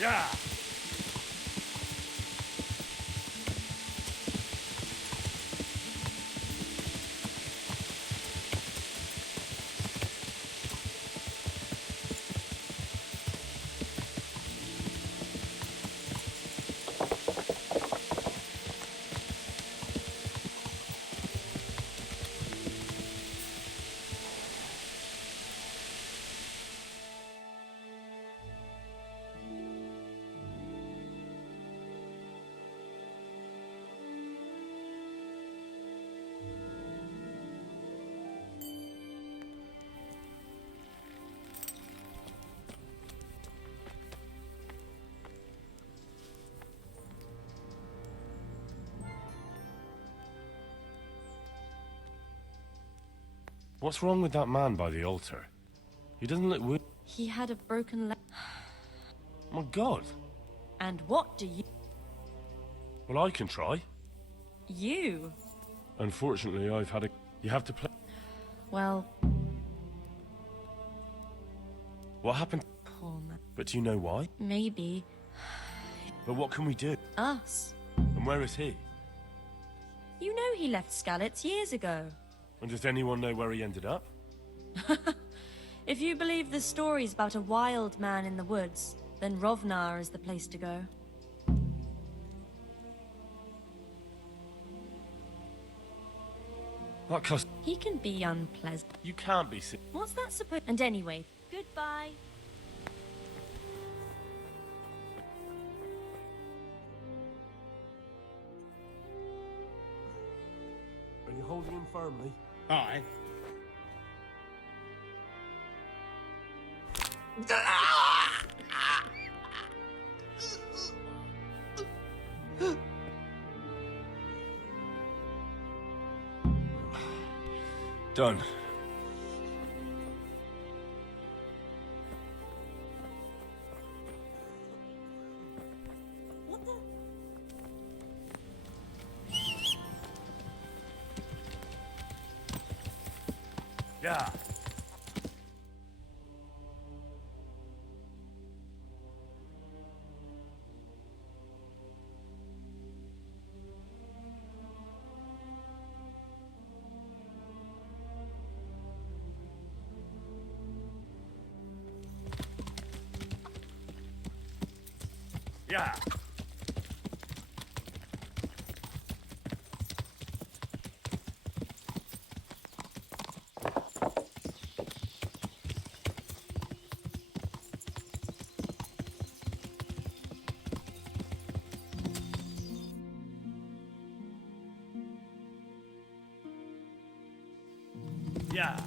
Yeah. What's wrong with that man by the altar? He doesn't look wounded. He had a broken leg. My God. And what do you... Well, I can try. You? Unfortunately, I've had a... You have to play... Well... What happened? Poor man. But do you know why? Maybe. But what can we do? Us. And where is he? You know he left Skalitz years ago. And does anyone know where he ended up? If you believe the stories about a wild man in the woods, then Rovnar is the place to go. That cuss... He can be unpleasant. You can't be sick. What's that supposed... And anyway, goodbye. Are you holding him firmly? Aye. Done. What the... Yeah. Yeah. Yeah.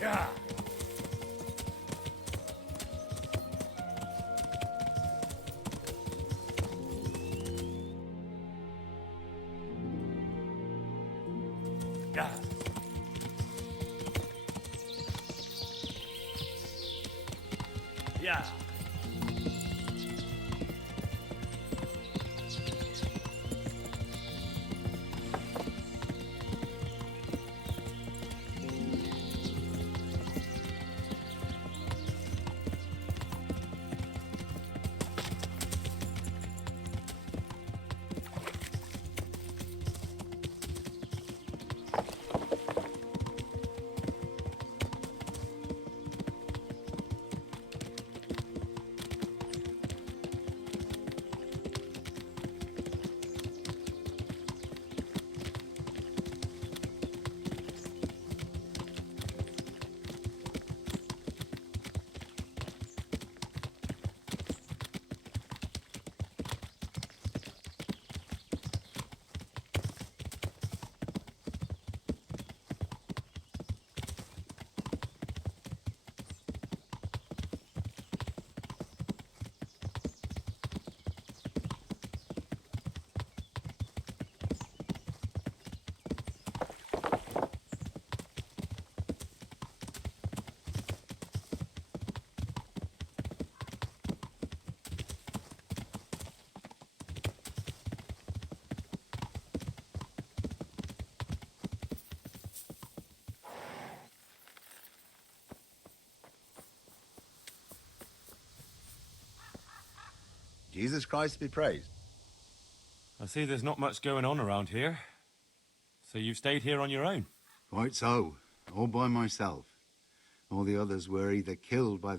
Yeah. Yeah. Yeah. Jesus Christ be praised. I see there's not much going on around here. So you've stayed here on your own? Quite so. All by myself. All the others were either killed by...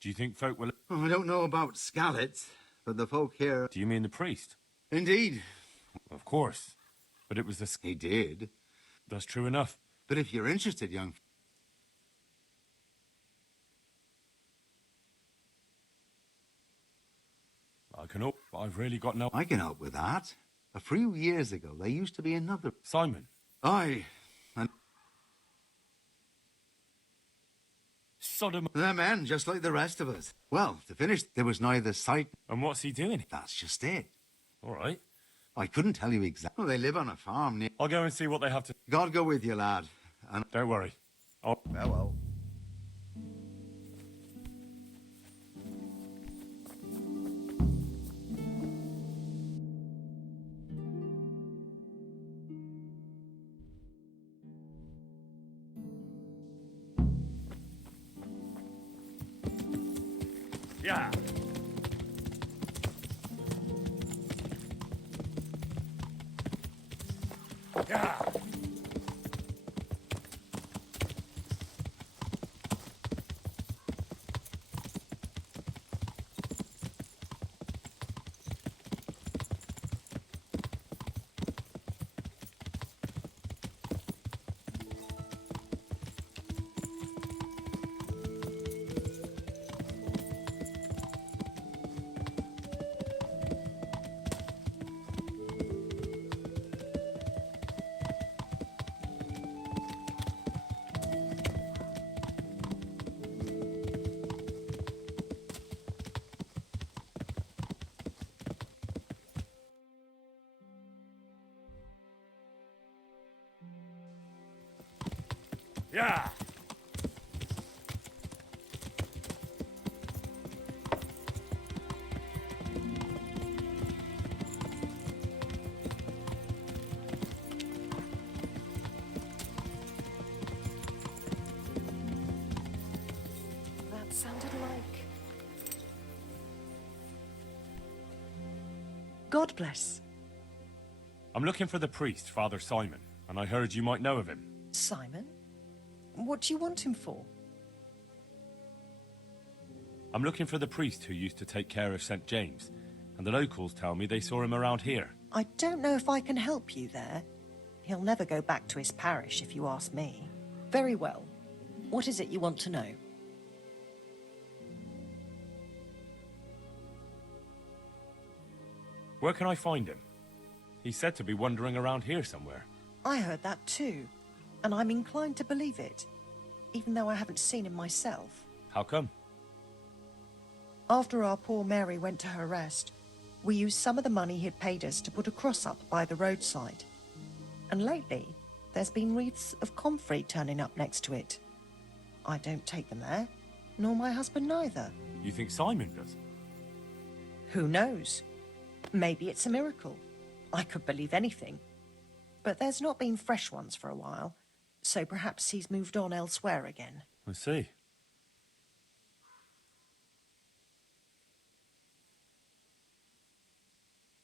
Do you think folk will... Oh, I don't know about Skalitz, but the folk here... Do you mean the priest? Indeed. Of course. But it was the... He did. That's true enough. But if you're interested, young... I can hope, but I've really got no... I can help with that. A few years ago, there used to be another... Simon. Aye. And Sodom. they're men, just like the rest of us. Well, to finish, there was neither sight... And what's he doing? That's just it. All right. I couldn't tell you exactly. Well, they live on a farm near... I'll go and see what they have to... God go with you, lad. And... Don't worry. Farewell. Yeah. Yeah. Yeah. That sounded like... God bless. I'm looking for the priest, Father Simon, and I heard you might know of him. Simon? What do you want him for? I'm looking for the priest who used to take care of St. James, and the locals tell me they saw him around here. I don't know if I can help you there. He'll never go back to his parish, if you ask me. Very well. What is it you want to know? Where can I find him? He's said to be wandering around here somewhere. I heard that too, and I'm inclined to believe it, even though I haven't seen him myself. How come? After our poor Mary went to her rest, we used some of the money he'd paid us to put a cross up by the roadside. And lately, there's been wreaths of comfrey turning up next to it. I don't take them there, nor my husband neither. You think Simon does? Who knows? Maybe it's a miracle. I could believe anything. But there's not been fresh ones for a while, so perhaps he's moved on elsewhere again. I see.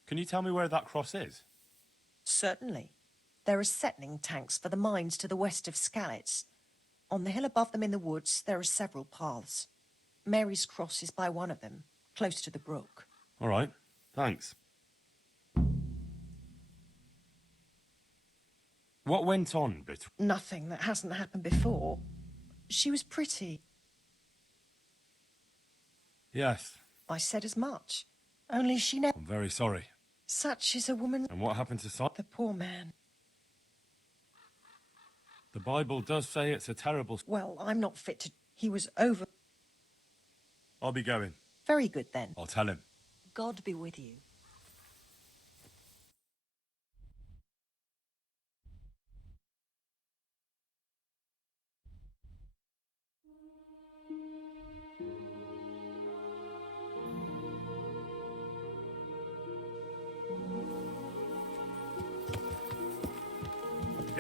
Can you tell me where that cross is? Certainly. There are settling tanks for the mines to the west of Skalitz. On the hill above them in the woods, there are several paths. Mary's cross is by one of them, close to the brook. All right, thanks. What went on between... Nothing that hasn't happened before. She was pretty. Yes, I said as much. Only she never... I'm very sorry. Such is a woman... And what happened to Simon? The poor man. The Bible does say it's a terrible... Well, I'm not fit to... He was over... I'll be going. Very good, then. I'll tell him. God be with you.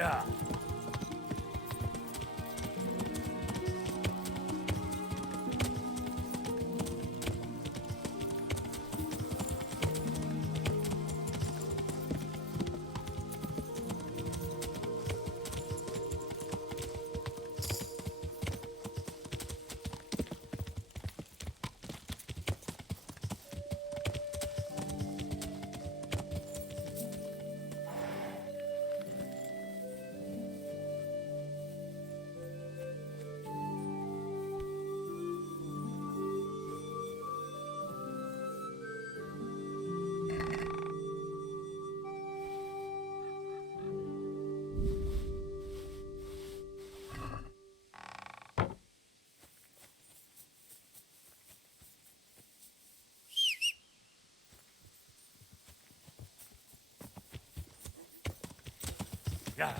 Yeah. Yeah.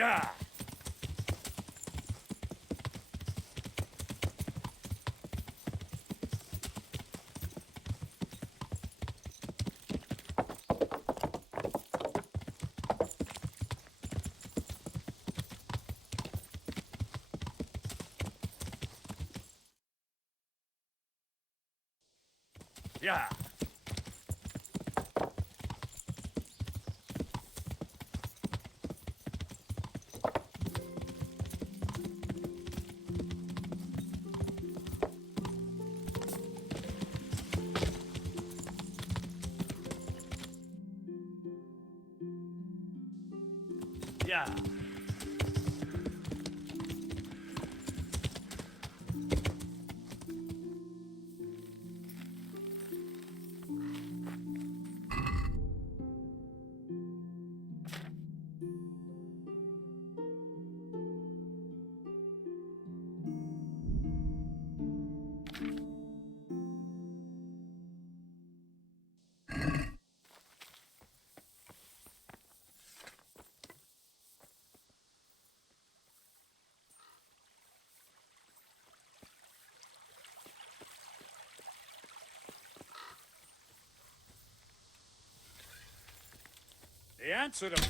Yeah. Yeah. Yeah. The answer to...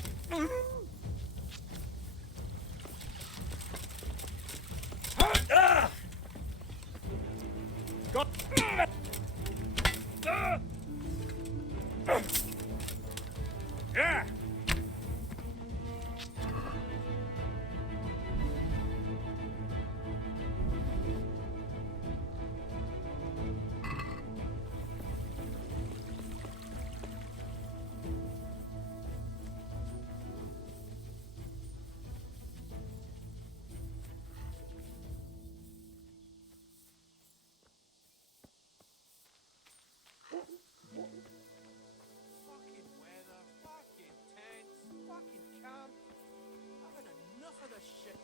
Got... Yeah! Fucking weather, fucking tents, fucking camp. I've had enough of this shit.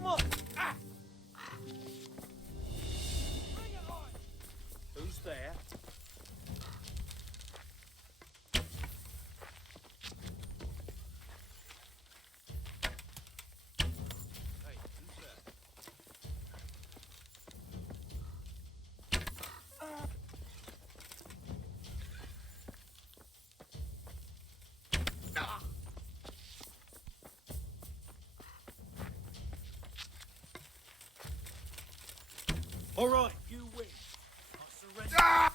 What? Ah! Bring it on! Who's there? Hey, who's there? All right, you win. I surrender.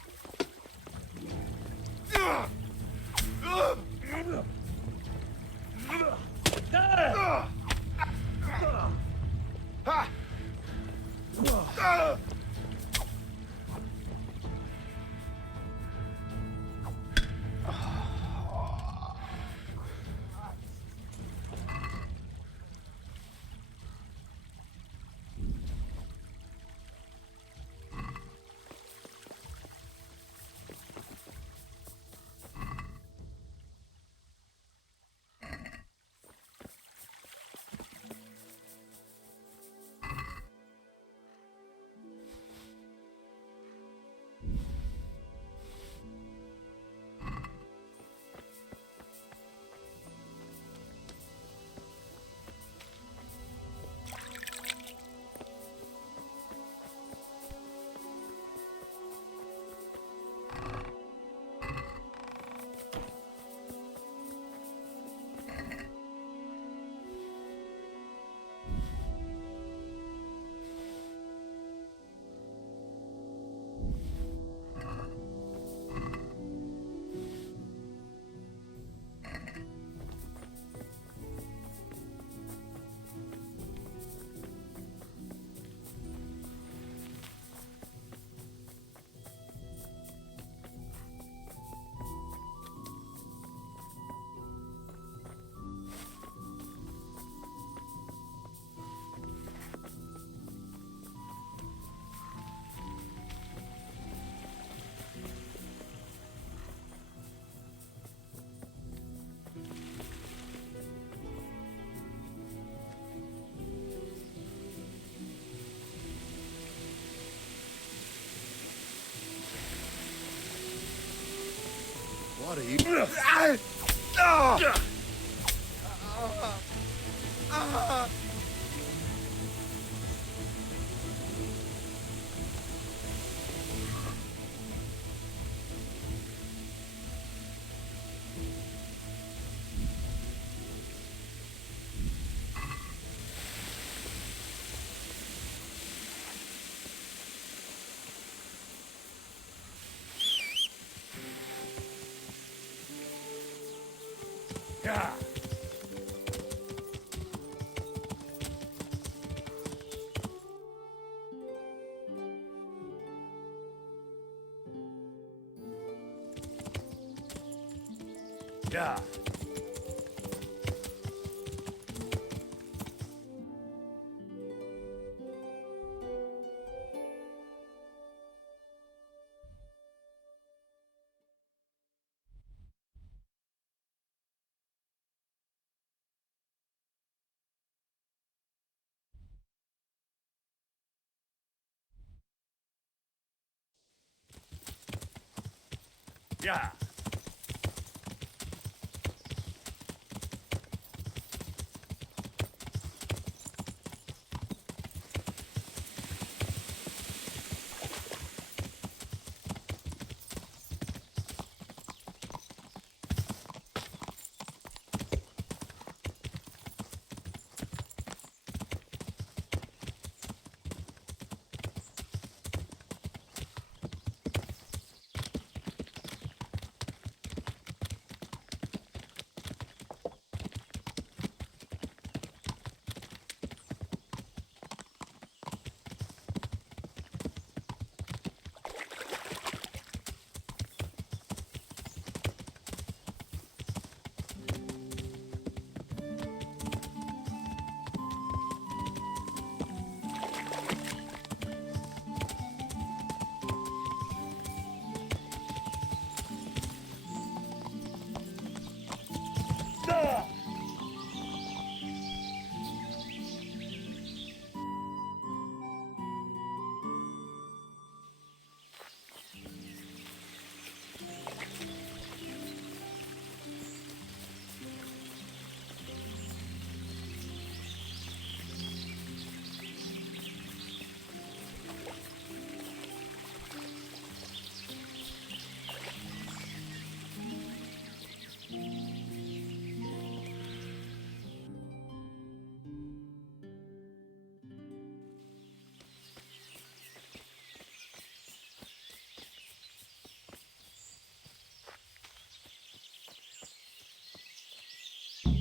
What are you? Yeah. Yeah. Yeah.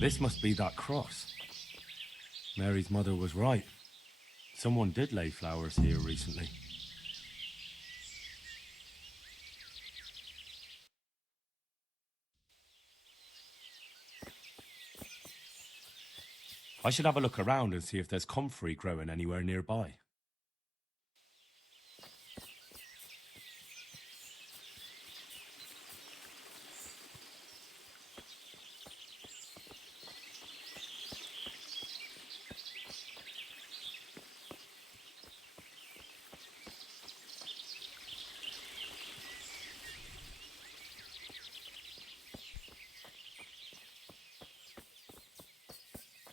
This must be that cross. Mary's mother was right. Someone did lay flowers here recently. I should have a look around and see if there's comfrey growing anywhere nearby.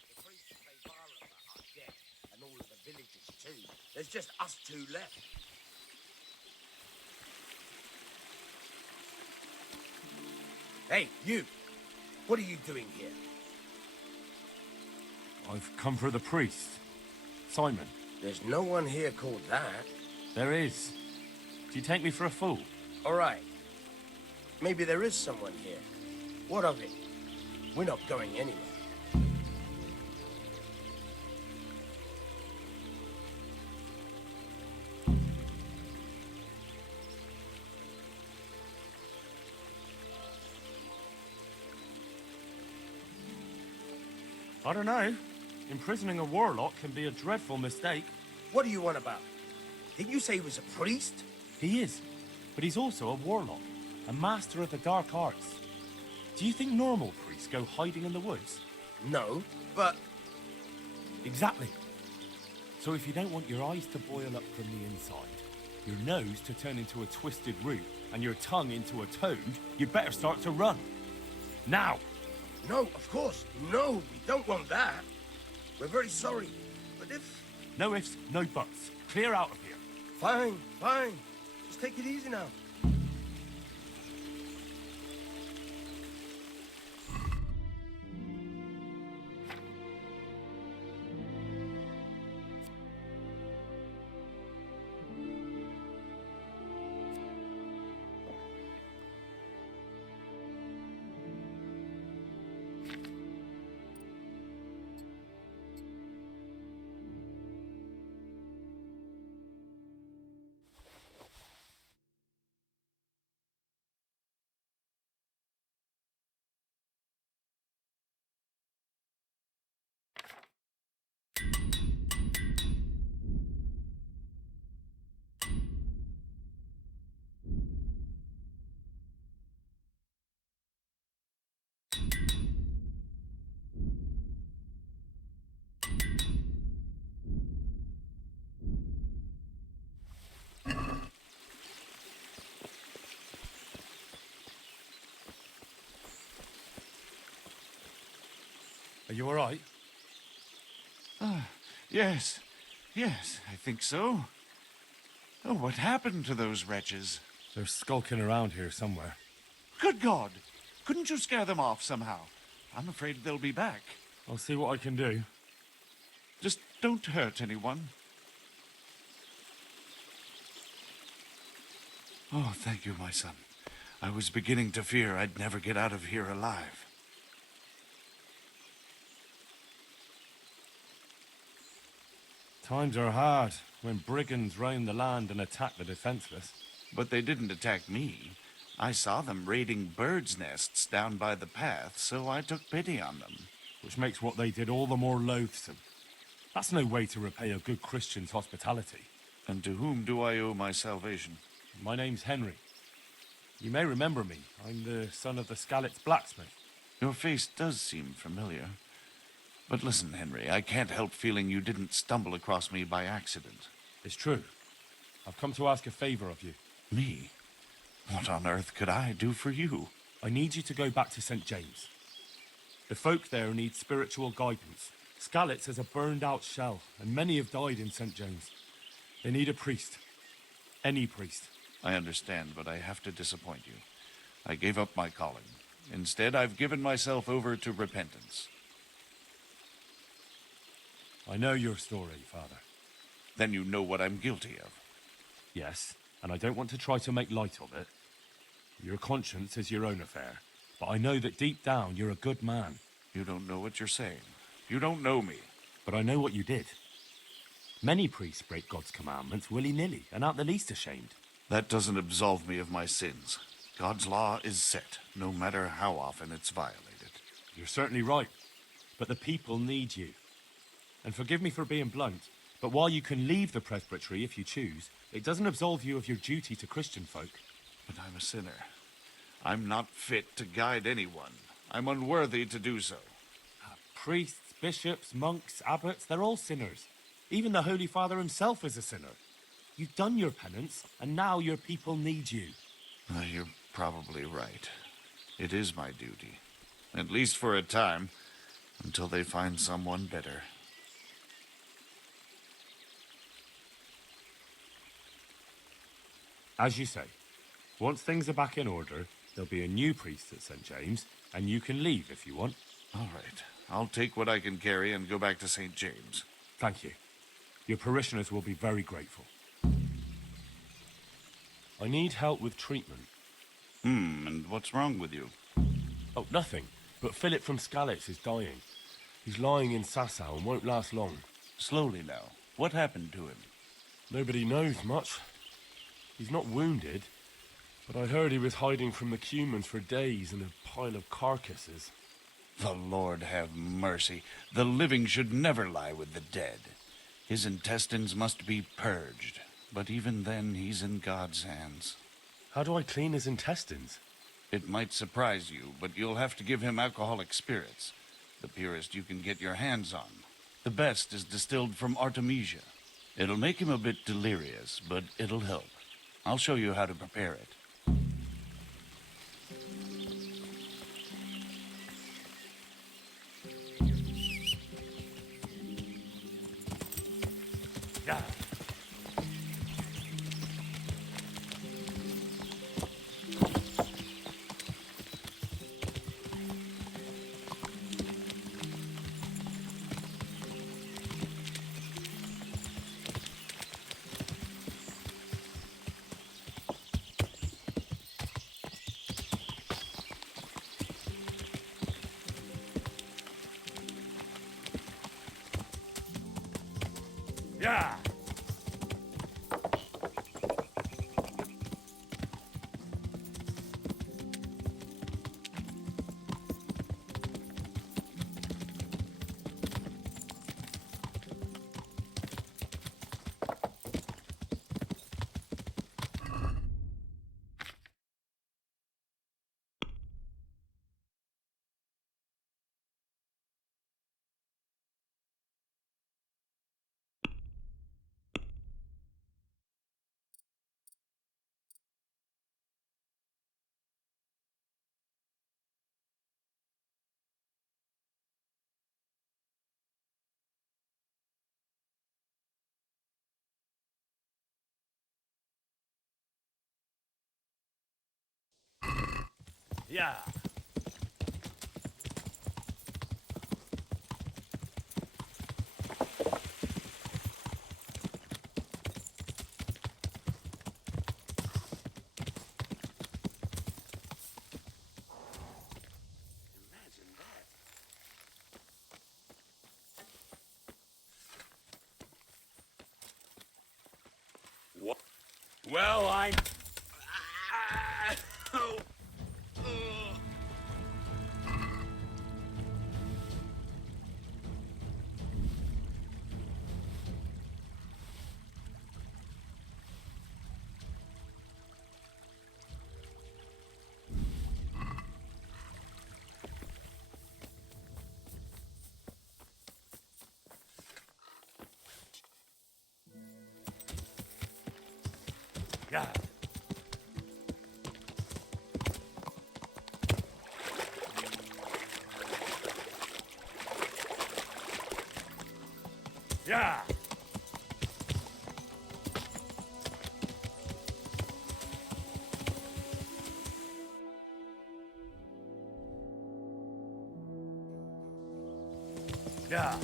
The priests pay Vara for our debt, and all of the villagers too. There's just us two left. Hey, you! What are you doing here? I've come for the priest. Simon. There's no one here called that. There is. Do you take me for a fool? All right. Maybe there is someone here. What of it? We're not going anywhere. I don't know. Imprisoning a warlock can be a dreadful mistake. What do you want about? Didn't you say he was a priest? He is, but he's also a warlock, a master of the dark arts. Do you think normal priests go hiding in the woods? No, but... Exactly. So if you don't want your eyes to boil up from the inside, your nose to turn into a twisted root, and your tongue into a toad, you'd better start to run. Now! No, of course. No, we don't want that. We're very sorry. But if... No ifs, no buts. Clear out of here. Fine, fine. Just take it easy now. Are you all right? Yes. Yes, I think so. Oh, what happened to those wretches? They're skulking around here somewhere. Good God! Couldn't you scare them off somehow? I'm afraid they'll be back. I'll see what I can do. Just don't hurt anyone. Oh, thank you, my son. I was beginning to fear I'd never get out of here alive. Times are hard when brigands roam the land and attack the defenseless. But they didn't attack me. I saw them raiding birds' nests down by the path, so I took pity on them. Which makes what they did all the more loathsome. That's no way to repay a good Christian's hospitality. And to whom do I owe my salvation? My name's Henry. You may remember me. I'm the son of the Skalitz blacksmith. Your face does seem familiar. But listen, Henry, I can't help feeling you didn't stumble across me by accident. It's true. I've come to ask a favor of you. Me? What on earth could I do for you? I need you to go back to St. James. The folk there need spiritual guidance. Skalitz has a burned-out shell, and many have died in St. James. They need a priest. Any priest. I understand, but I have to disappoint you. I gave up my calling. Instead, I've given myself over to repentance. I know your story, Father. Then you know what I'm guilty of. Yes, and I don't want to try to make light of it. Your conscience is your own affair, but I know that deep down you're a good man. You don't know what you're saying. You don't know me. But I know what you did. Many priests break God's commandments willy-nilly and aren't the least ashamed. That doesn't absolve me of my sins. God's law is set, no matter how often it's violated. You're certainly right, but the people need you. And forgive me for being blunt, but while you can leave the presbytery if you choose, it doesn't absolve you of your duty to Christian folk. But I'm a sinner. I'm not fit to guide anyone. I'm unworthy to do so. Priests, bishops, monks, abbots, they're all sinners. Even the Holy Father himself is a sinner. You've done your penance, and now your people need you. You're probably right. It is my duty. At least for a time, until they find someone better. As you say, once things are back in order, there'll be a new priest at St. James, and you can leave if you want. All right. I'll take what I can carry and go back to St. James. Thank you. Your parishioners will be very grateful. I need help with treatment. And what's wrong with you? Oh, nothing. But Philip from Skalitz is dying. He's lying in Sasau and won't last long. Slowly now. What happened to him? Nobody knows much. He's not wounded, but I heard he was hiding from the Cumans for days in a pile of carcasses. The Lord have mercy. The living should never lie with the dead. His intestines must be purged, but even then he's in God's hands. How do I clean his intestines? It might surprise you, but you'll have to give him alcoholic spirits. The purest you can get your hands on. The best is distilled from Artemisia. It'll make him a bit delirious, but it'll help. I'll show you how to prepare it. Yeah. Yeah. Yeah. What? Well, I'm... Yeah. Yeah. Yeah.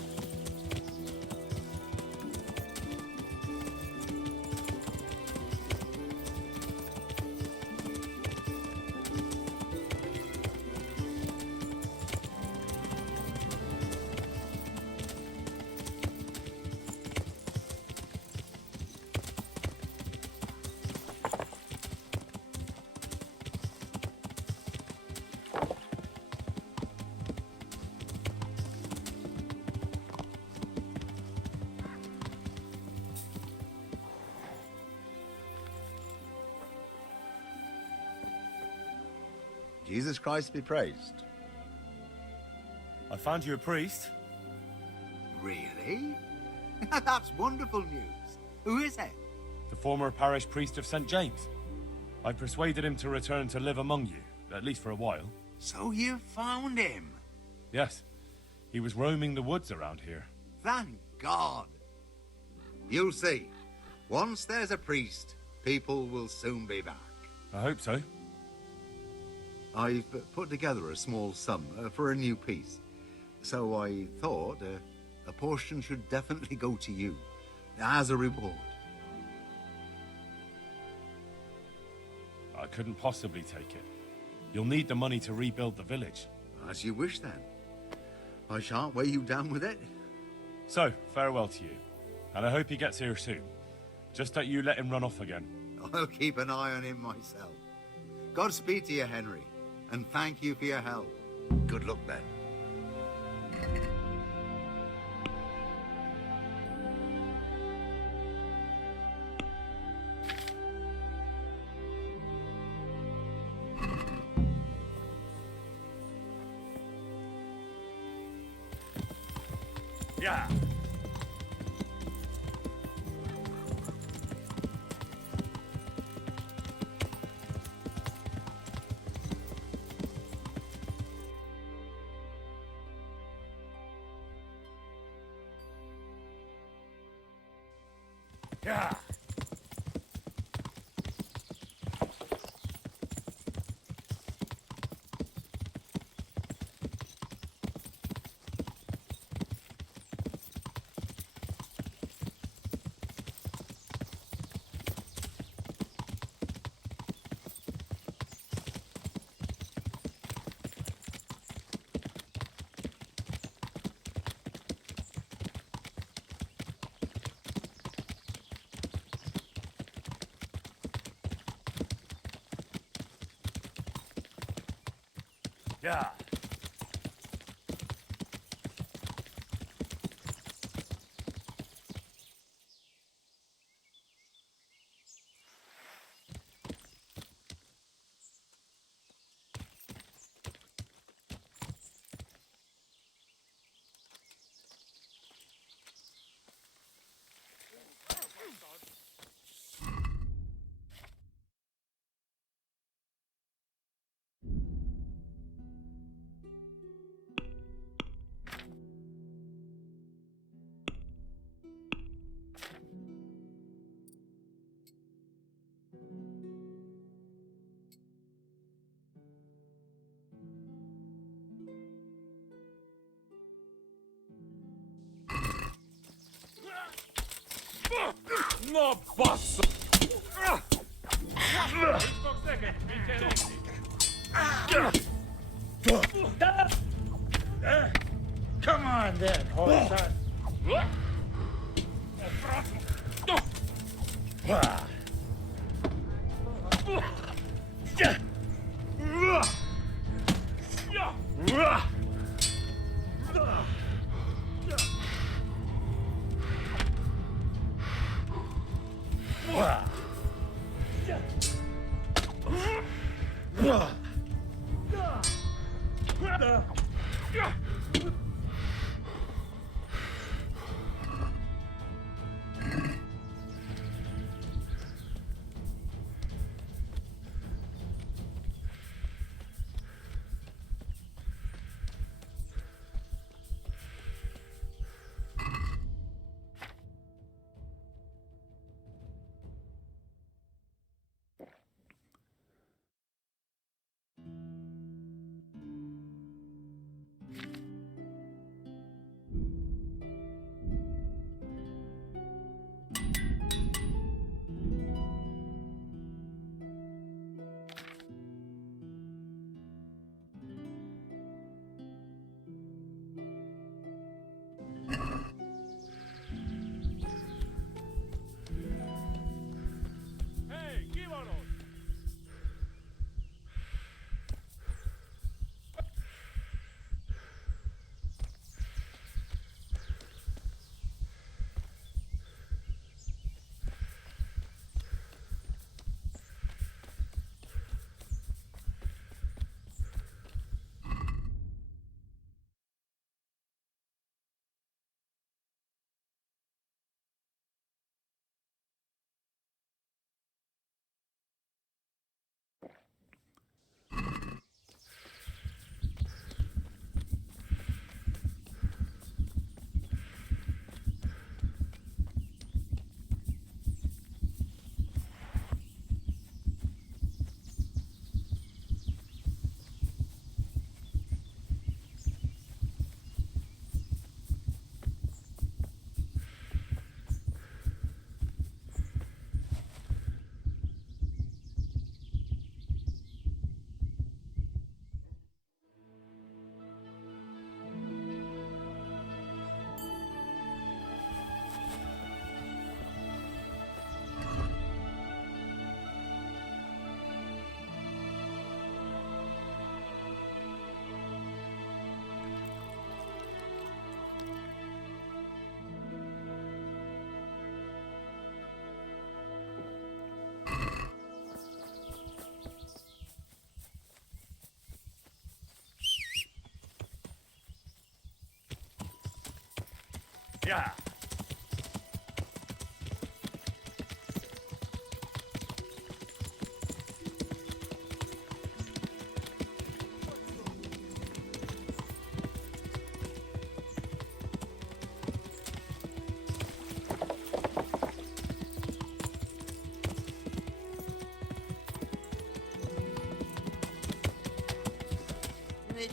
Jesus Christ be praised. I found you a priest. Really? That's wonderful news. Who is it? The former parish priest of St. James. I persuaded him to return to live among you, at least for a while. So you found him? Yes. He was roaming the woods around here. Thank God. You'll see. Once there's a priest, people will soon be back. I hope so. I've put together a small sum for a new piece. So I thought a portion should definitely go to you as a reward. I couldn't possibly take it. You'll need the money to rebuild the village. As you wish, then. I shan't weigh you down with it. So, farewell to you. And I hope he gets here soon. Just don't you let him run off again. I'll keep an eye on him myself. Godspeed to you, Henry. And thank you for your help. Good luck, then. Yeah. Yeah. Yeah. No bassa! Come on then, holy son. Yeah.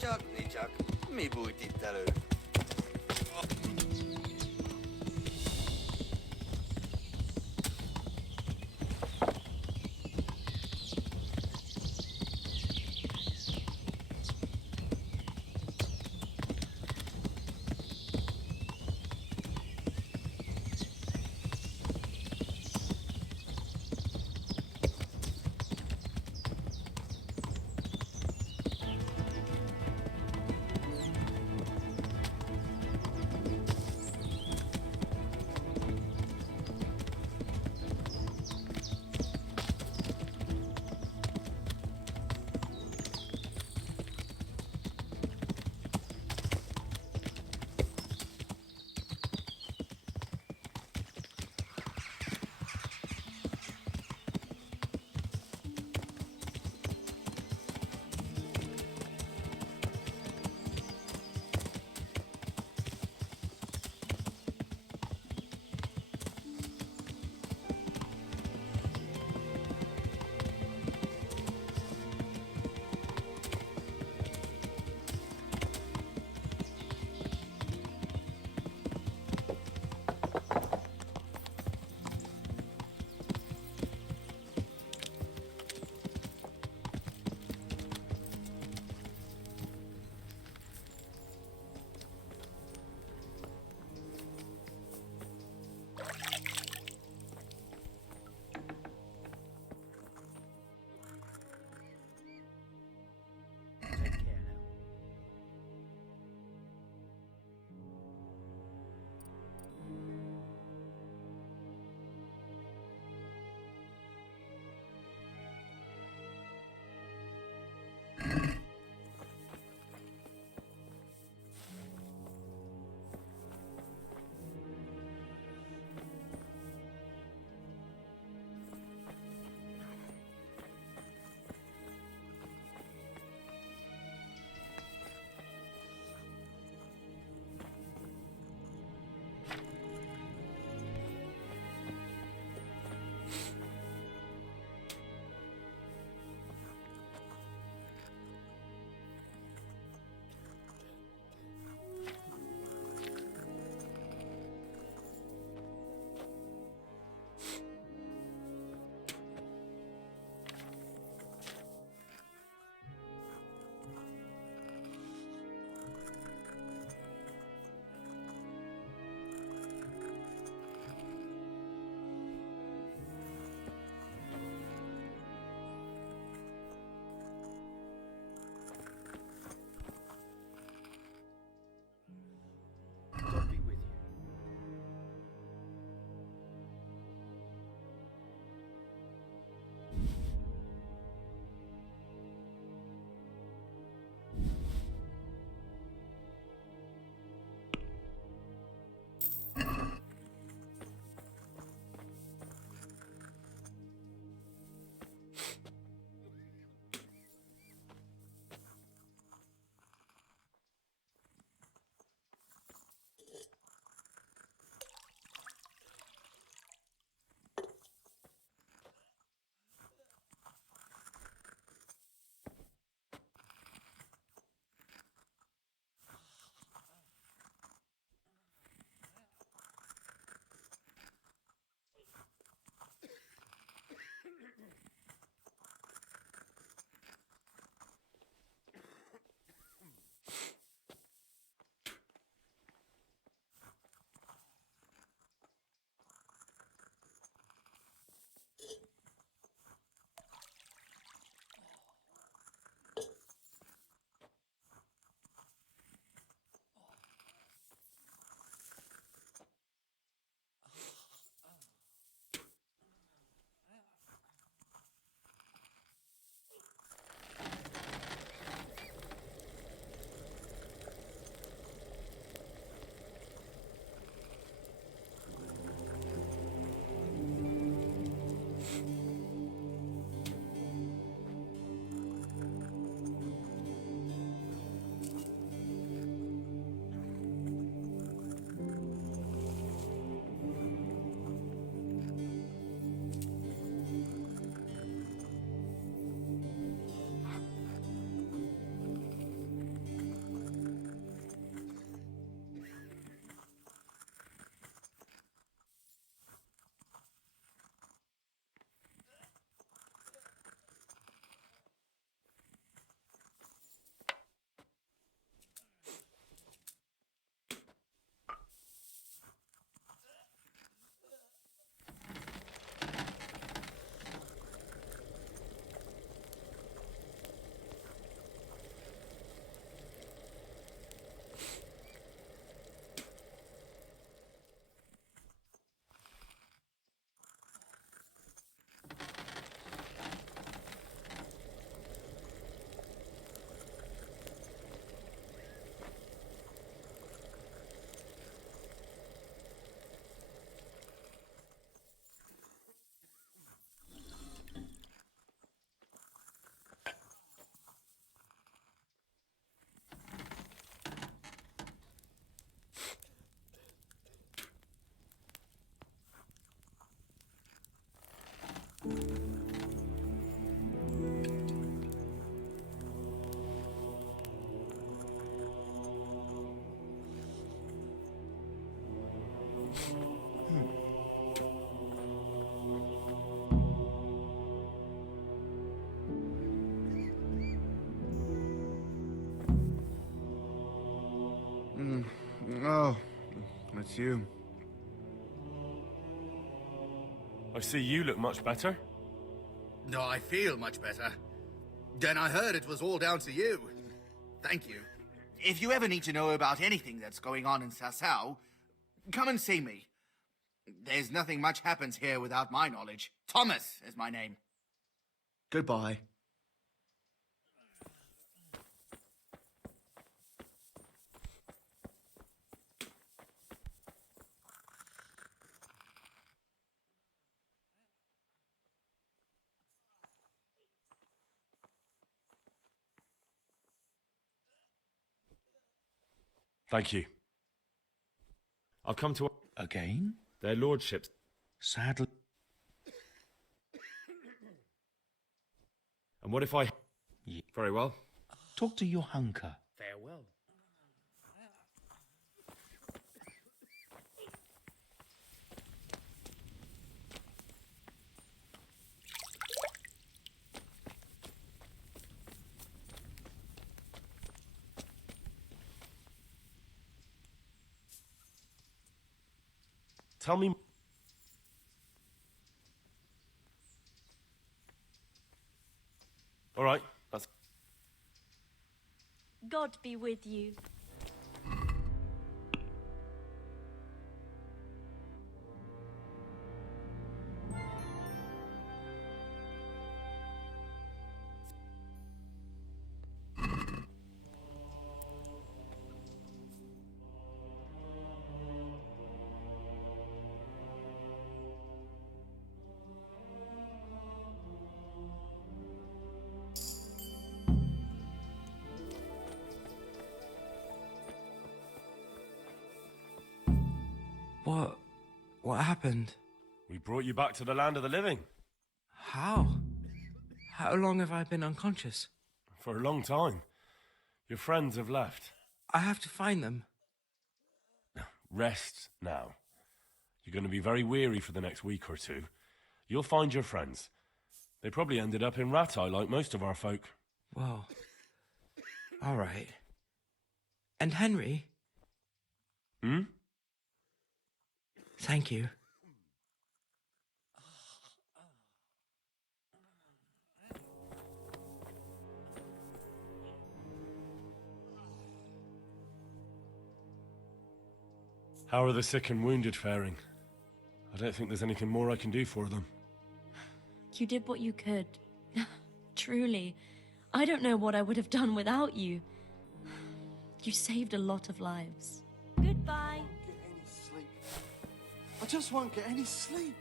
Csak, mi bújt itt elő? It's you. I see you look much better. No, I feel much better. Then I heard it was all down to you. Thank you. If you ever need to know about anything that's going on in Sasau, come and see me. There's nothing much happens here without my knowledge. Thomas is my name. Goodbye. Thank you. I'll come to... Again? Their lordships. Sadly. And what if I... Very well. Talk to your hunker. Farewell. Tell me... All right, that's... God be with you. What happened? We brought you back to the land of the living. How? How long have I been unconscious? For a long time. Your friends have left. I have to find them. Rest now. You're going to be very weary for the next week or two. You'll find your friends. They probably ended up in Ratai like most of our folk. Well, all right. And Henry? Hmm? Thank you. How are the sick and wounded faring? I don't think there's anything more I can do for them. You did what you could. Truly. I don't know what I would have done without you. You saved a lot of lives. Goodbye. Get any sleep. I just won't get any sleep.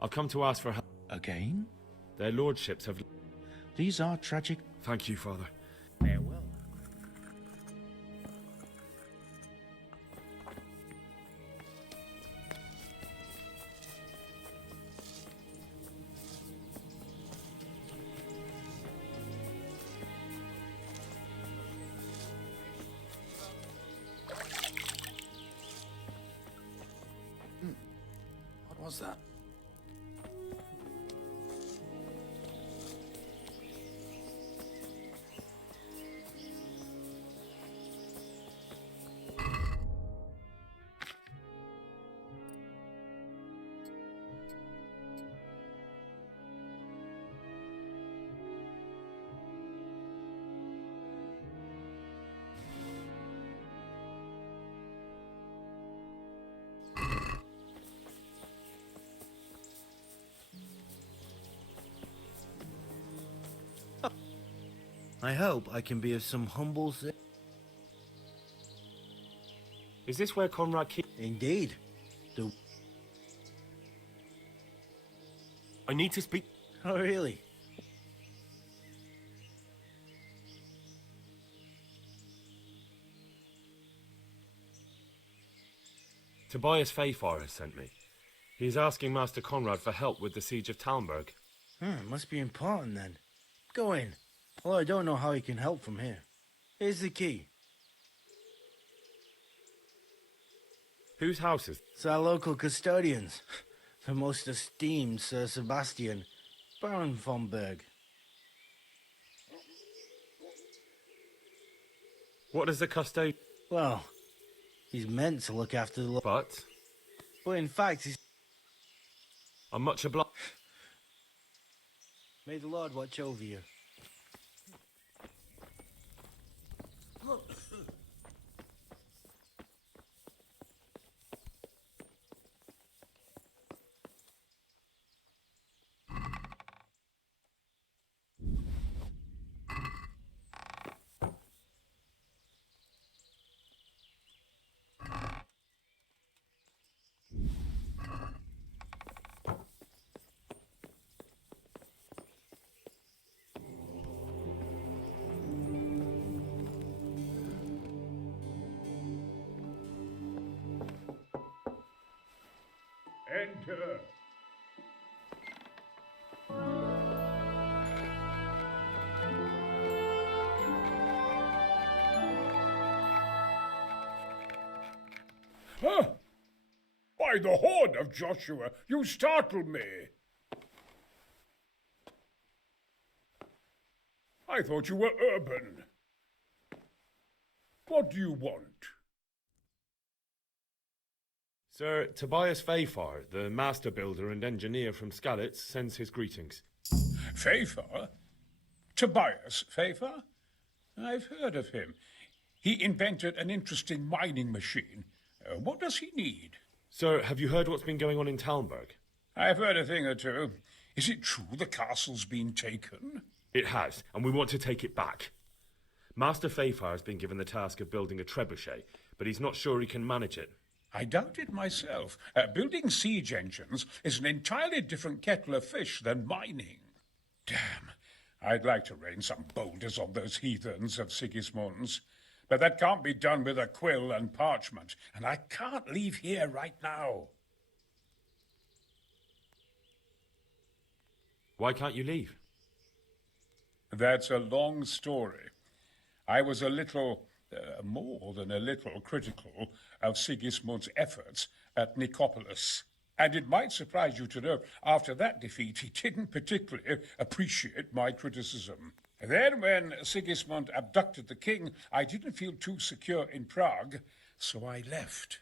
I'll come to ask for help. Again? Their lordships have... These are tragic... Thank you, Father. Farewell. What was that? I hope I can be of some humble... Is this where Conrad keeps... Indeed. I need to speak... Oh, really? Tobias Fayfar has sent me. He's asking Master Conrad for help with the siege of Talmberg. Must be important then. Go in. Well, I don't know how he can help from here. Here's the key. Whose house is... It's our local custodians. The most esteemed Sir Sebastian, Baron von Berg. What does the custodian... Well, he's meant to look after the... But in fact, he's... I'm much obliged. May the Lord watch over you. Enter. Huh? By the horn of Joshua, you startled me. I thought you were urban. What do you want? Sir Tobias Fayfar, the master builder and engineer from Skalitz, sends his greetings. Fayfar? Tobias Fayfar? I've heard of him. He invented an interesting mining machine. What does he need? Sir, have you heard what's been going on in Talmberg? I've heard a thing or two. Is it true the castle's been taken? It has, and we want to take it back. Master Fayfar has been given the task of building a trebuchet, but he's not sure he can manage it. I doubt it myself. Building siege engines is an entirely different kettle of fish than mining. Damn, I'd like to rain some boulders on those heathens of Sigismund's. But that can't be done with a quill and parchment, and I can't leave here right now. Why can't you leave? That's a long story. I was a little, more than a little, critical of Sigismund's efforts at Nicopolis. And it might surprise you to know, after that defeat, he didn't particularly appreciate my criticism. Then, when Sigismund abducted the king, I didn't feel too secure in Prague, so I left.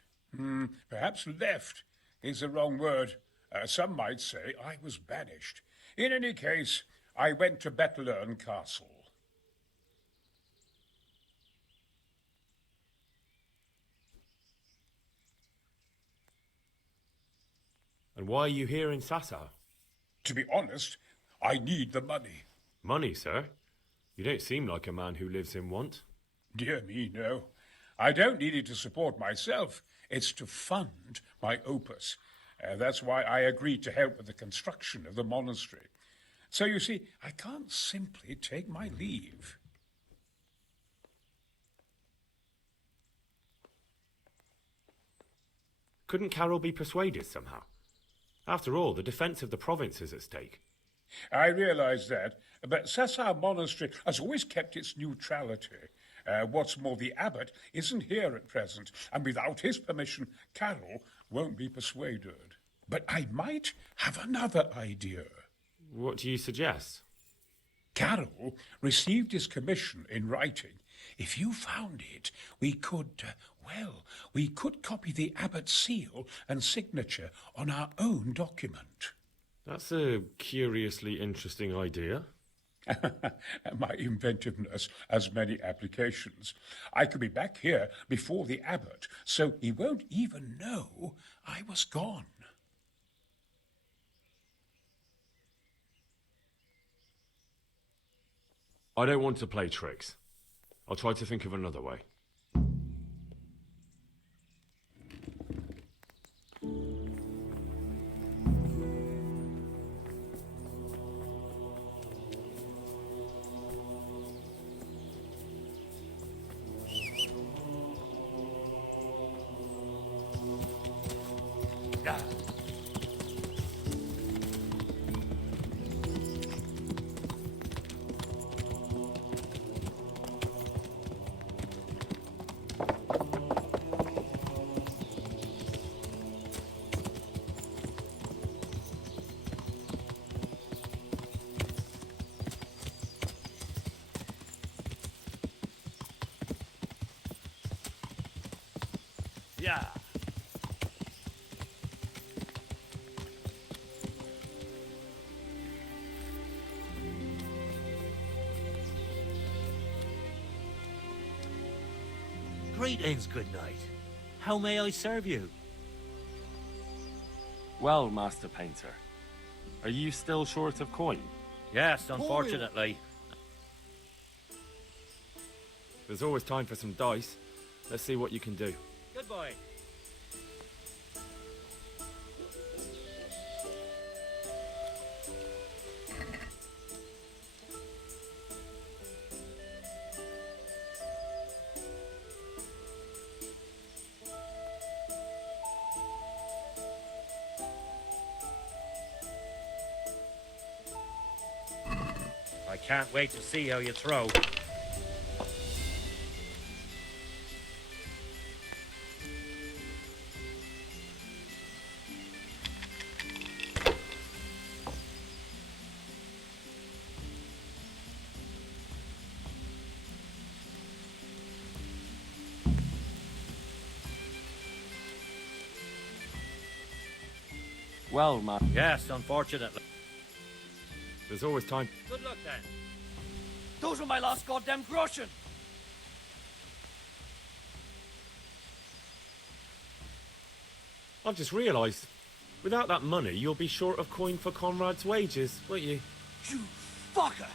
Perhaps left is the wrong word. Some might say I was banished. In any case, I went to Bettelern Castle. And why are you here in Sasau? To be honest, I need the money. Money, sir? You don't seem like a man who lives in want. Dear me, no. I don't need it to support myself. It's to fund my opus. That's why I agreed to help with the construction of the monastery. So you see, I can't simply take my leave. Couldn't Carol be persuaded somehow? After all, the defence of the province is at stake. I realize that, but Sasau Monastery has always kept its neutrality. What's more, the abbot isn't here at present, and without his permission, Carol won't be persuaded. But I might have another idea. What do you suggest? Carol received his commission in writing. If you found it, we could copy the abbot's seal and signature on our own document. That's a curiously interesting idea. My inventiveness has many applications. I could be back here before the abbot, so he won't even know I was gone. I don't want to play tricks. I'll try to think of another way. Greetings, good night. How may I serve you? Well, Master Painter, are you still short of coin? Yes, unfortunately. There's always time for some dice. Let's see what you can do. Goodbye. I can't wait to see how you throw. Well, Master. Yes, unfortunately. There's always time. Good luck then. Those were my last goddamn groschen! I've just realised, without that money, you'll be short of coin for Conrad's wages, won't you? You fucker!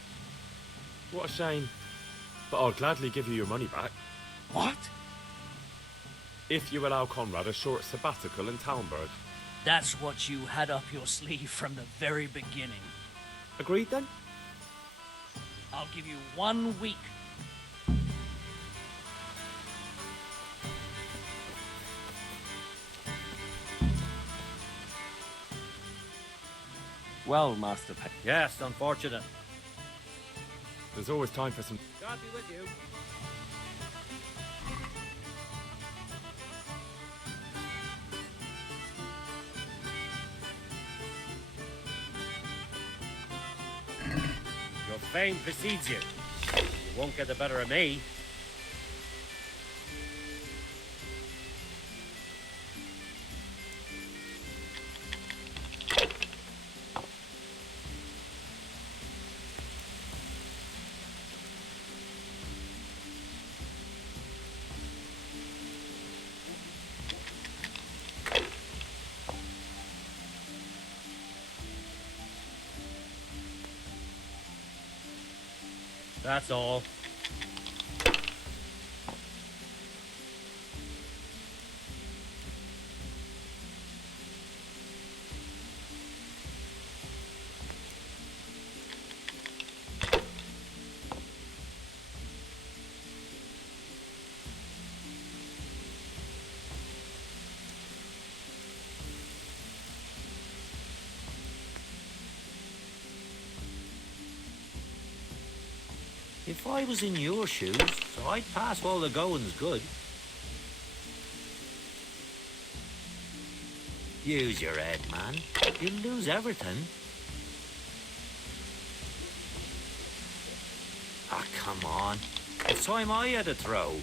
What a shame. But I'll gladly give you your money back. What? If you allow Conrad a short sabbatical in Talmberg. That's what you had up your sleeve from the very beginning. Agreed then? I'll give you 1 week. Well, Master Painter. Yes, unfortunate. There's always time for some... God be with you. Your fame precedes you. You won't get the better of me. That's all. If I was in your shoes, I'd pass all the goings good. Use your head, man. You'll lose everything. Ah, come on. It's time I had a throw.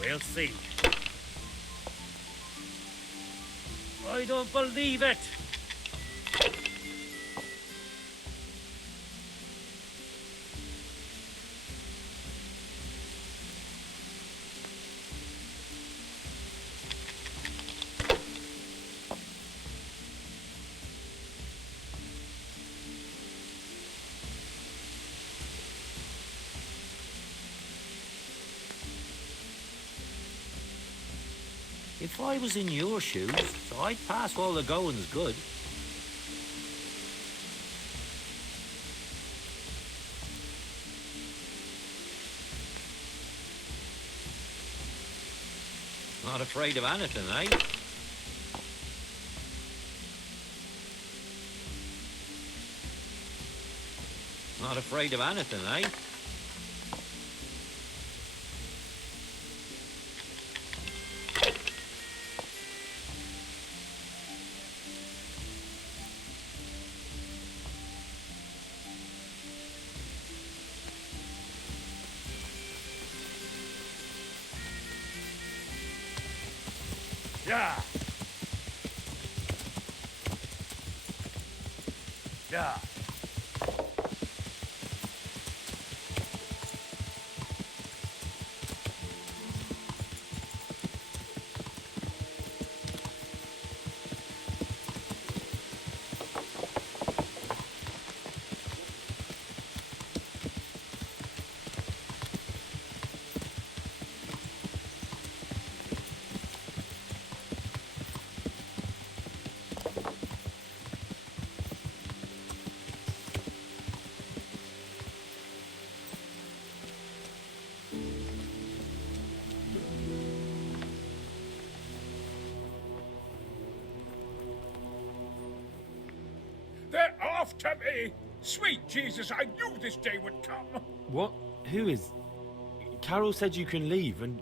We'll see. I don't believe it. If I was in your shoes, I'd pass all the goings good. Not afraid of anything, eh? Not afraid of anything, eh? Yeah. Yeah. They're after me! Sweet Jesus, I knew this day would come! What? Who is... Carol said you can leave and...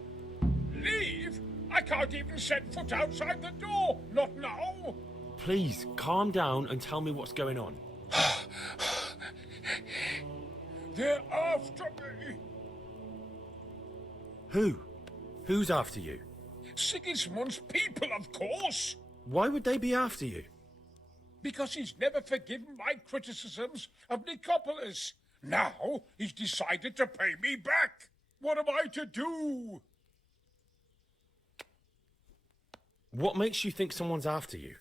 Leave? I can't even set foot outside the door! Not now! Please, calm down and tell me what's going on. They're after me! Who? Who's after you? Sigismund's people, of course! Why would they be after you? Because he's never forgiven my criticisms of Nicopolis. Now he's decided to pay me back. What am I to do? What makes you think someone's after you?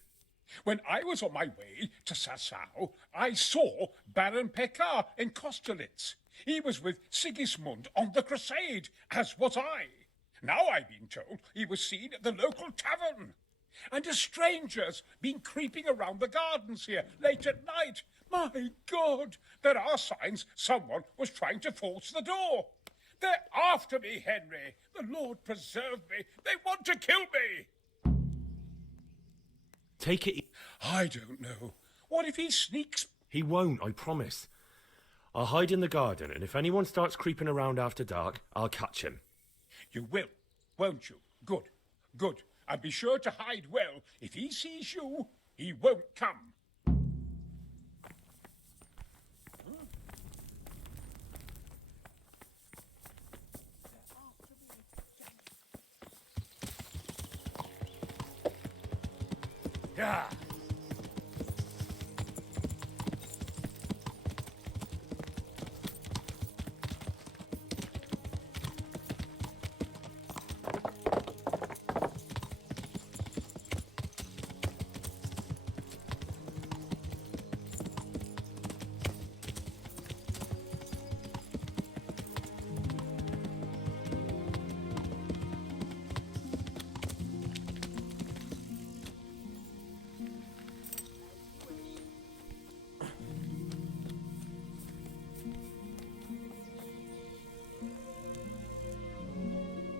When I was on my way to Sassau, I saw Baron Pekar in Kostelitz. He was with Sigismund on the crusade, as was I. Now I've been told he was seen at the local tavern. And a stranger's been creeping around the gardens here late at night. My God, there are signs someone was trying to force the door. They're after me, Henry. The Lord preserve me. They want to kill me. Take it... I don't know. What if he sneaks... He won't, I promise. I'll hide in the garden, and if anyone starts creeping around after dark, I'll catch him. You will, won't you? Good, good. And be sure to hide well. If he sees you, he won't come. Yeah.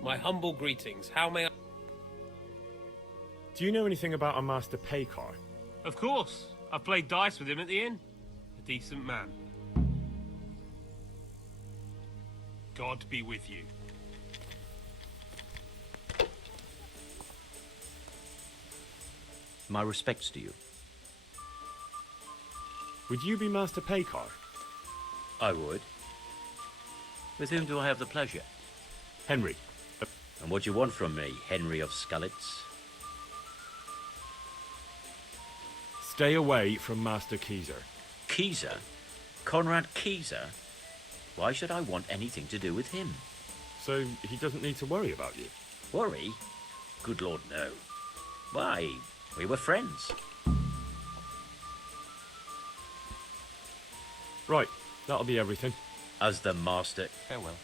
My humble greetings. How may I... Do you know anything about a Master Pekar? Of course. I've played dice with him at the inn. A decent man. God be with you. My respects to you. Would you be Master Pekar? I would. With whom do I have the pleasure? Henry. And what do you want from me, Henry of Skalitz? Stay away from Master Keyser. Keyser? Conrad Keyser? Why should I want anything to do with him? So he doesn't need to worry about you? Worry? Good Lord, no. Why, we were friends. Right, that'll be everything. As the master... Farewell.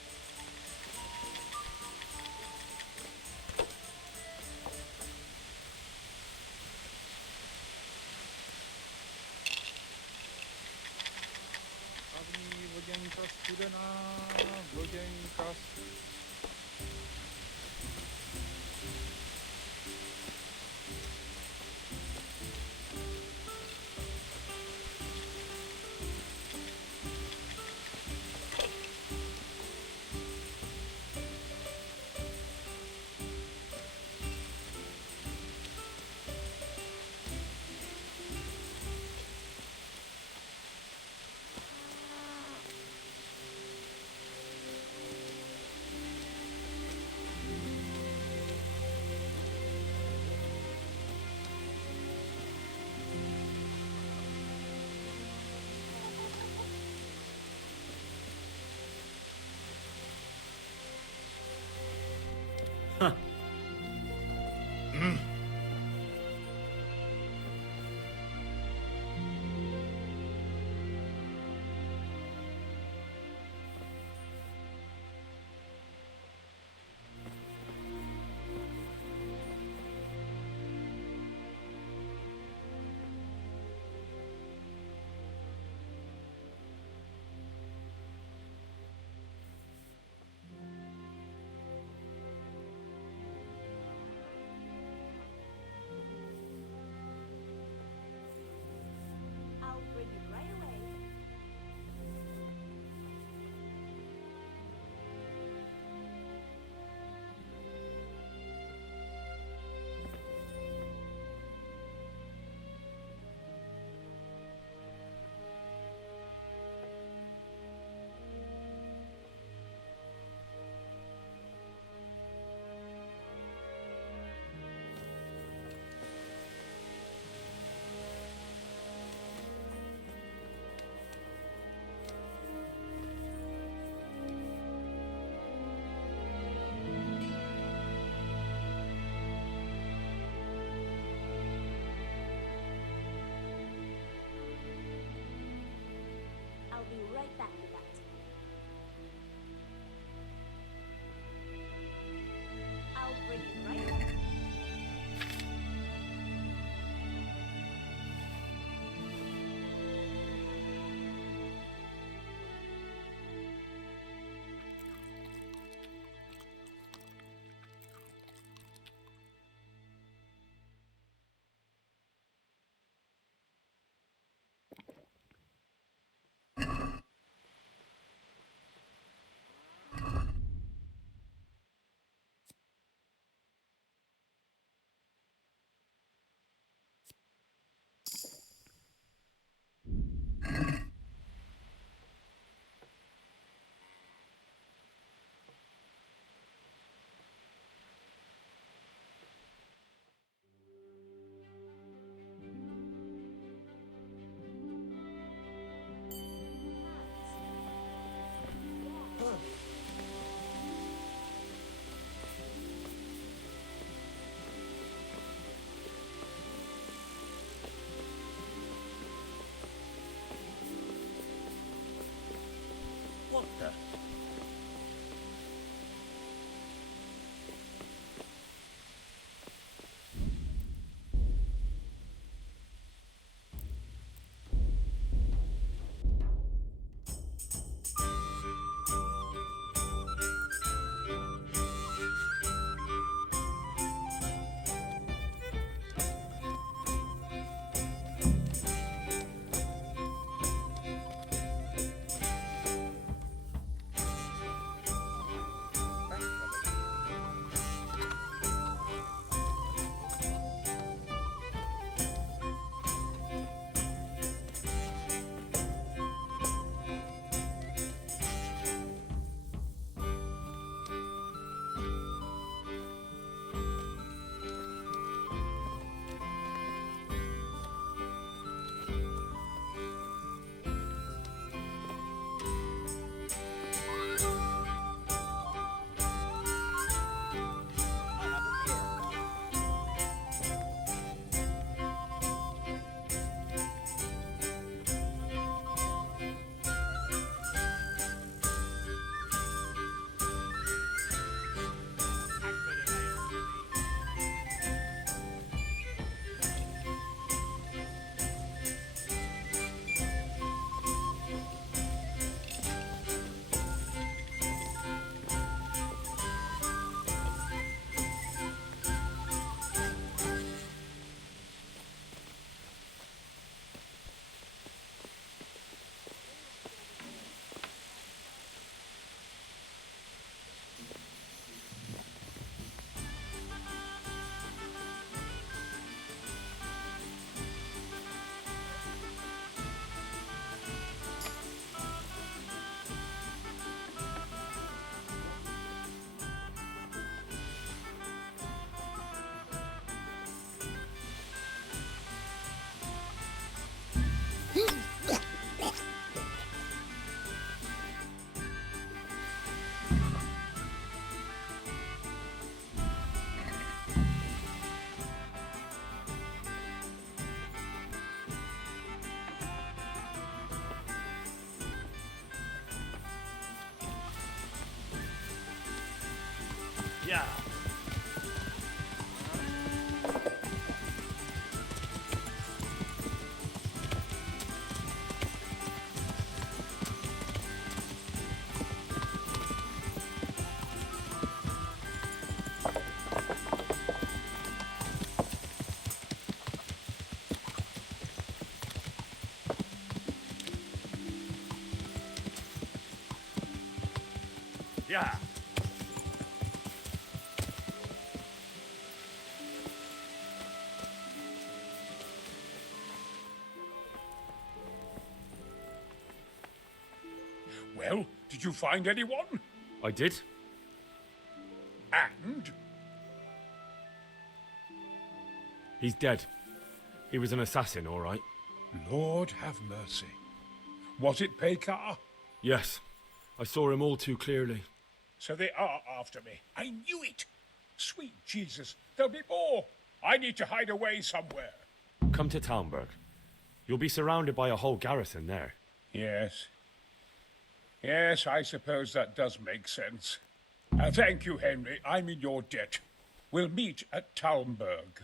I'll bring it right away. I'll be right back with that. I'll bring it right back. What the? Yeah. Yeah. Well, did you find anyone? I did. And? He's dead. He was an assassin, all right. Lord have mercy. Was it Pekar? Yes. I saw him all too clearly. So they are after me. I knew it. Sweet Jesus, there'll be more. I need to hide away somewhere. Come to Talmberg. You'll be surrounded by a whole garrison there. Yes. Yes, I suppose that does make sense. Thank you, Henry. I'm in your debt. We'll meet at Talmberg.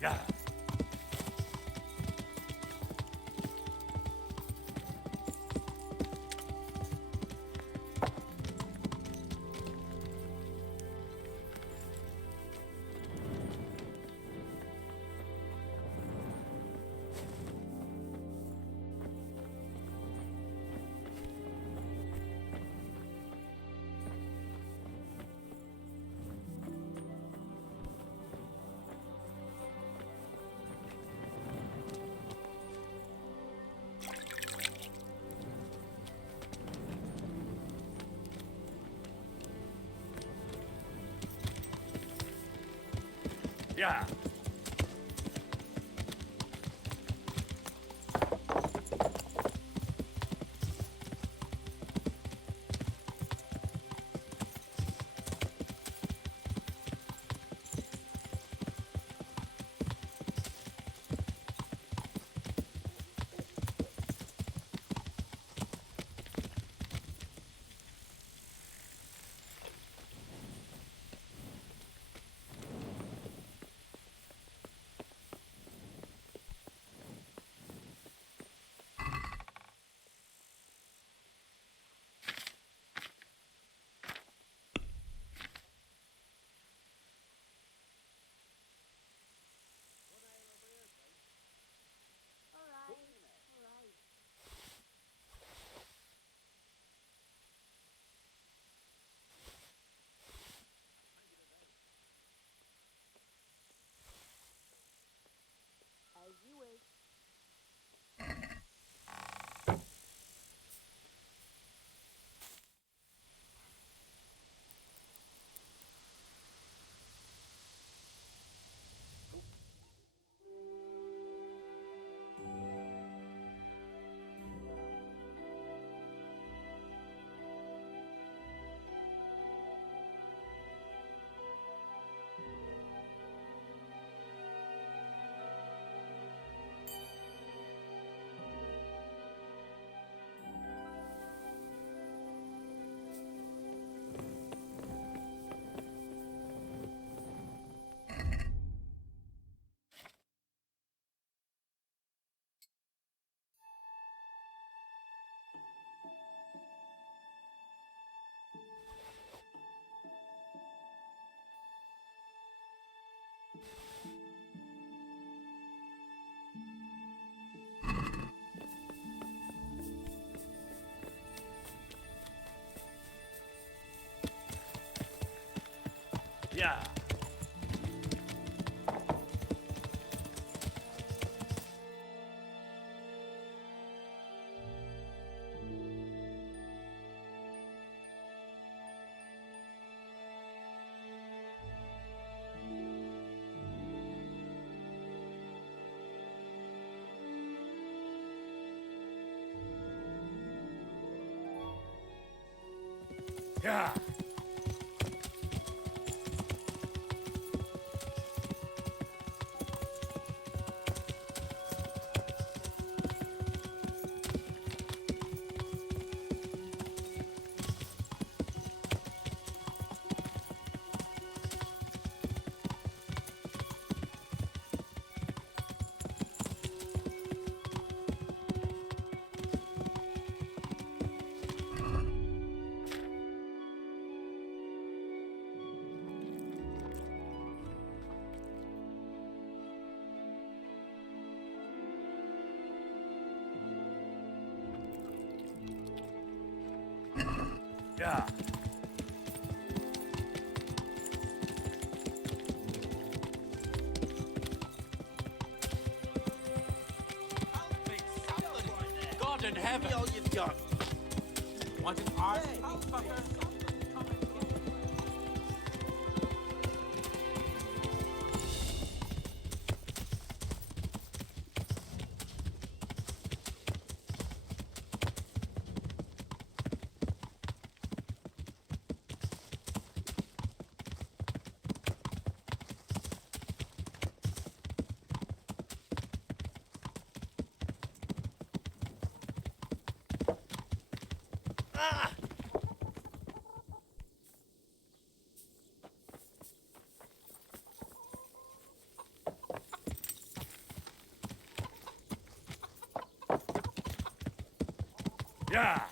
Yeah. Yeah. Yeah. Yeah. Yeah. God in heaven! All you've got. Want an arse, fucker? Yeah.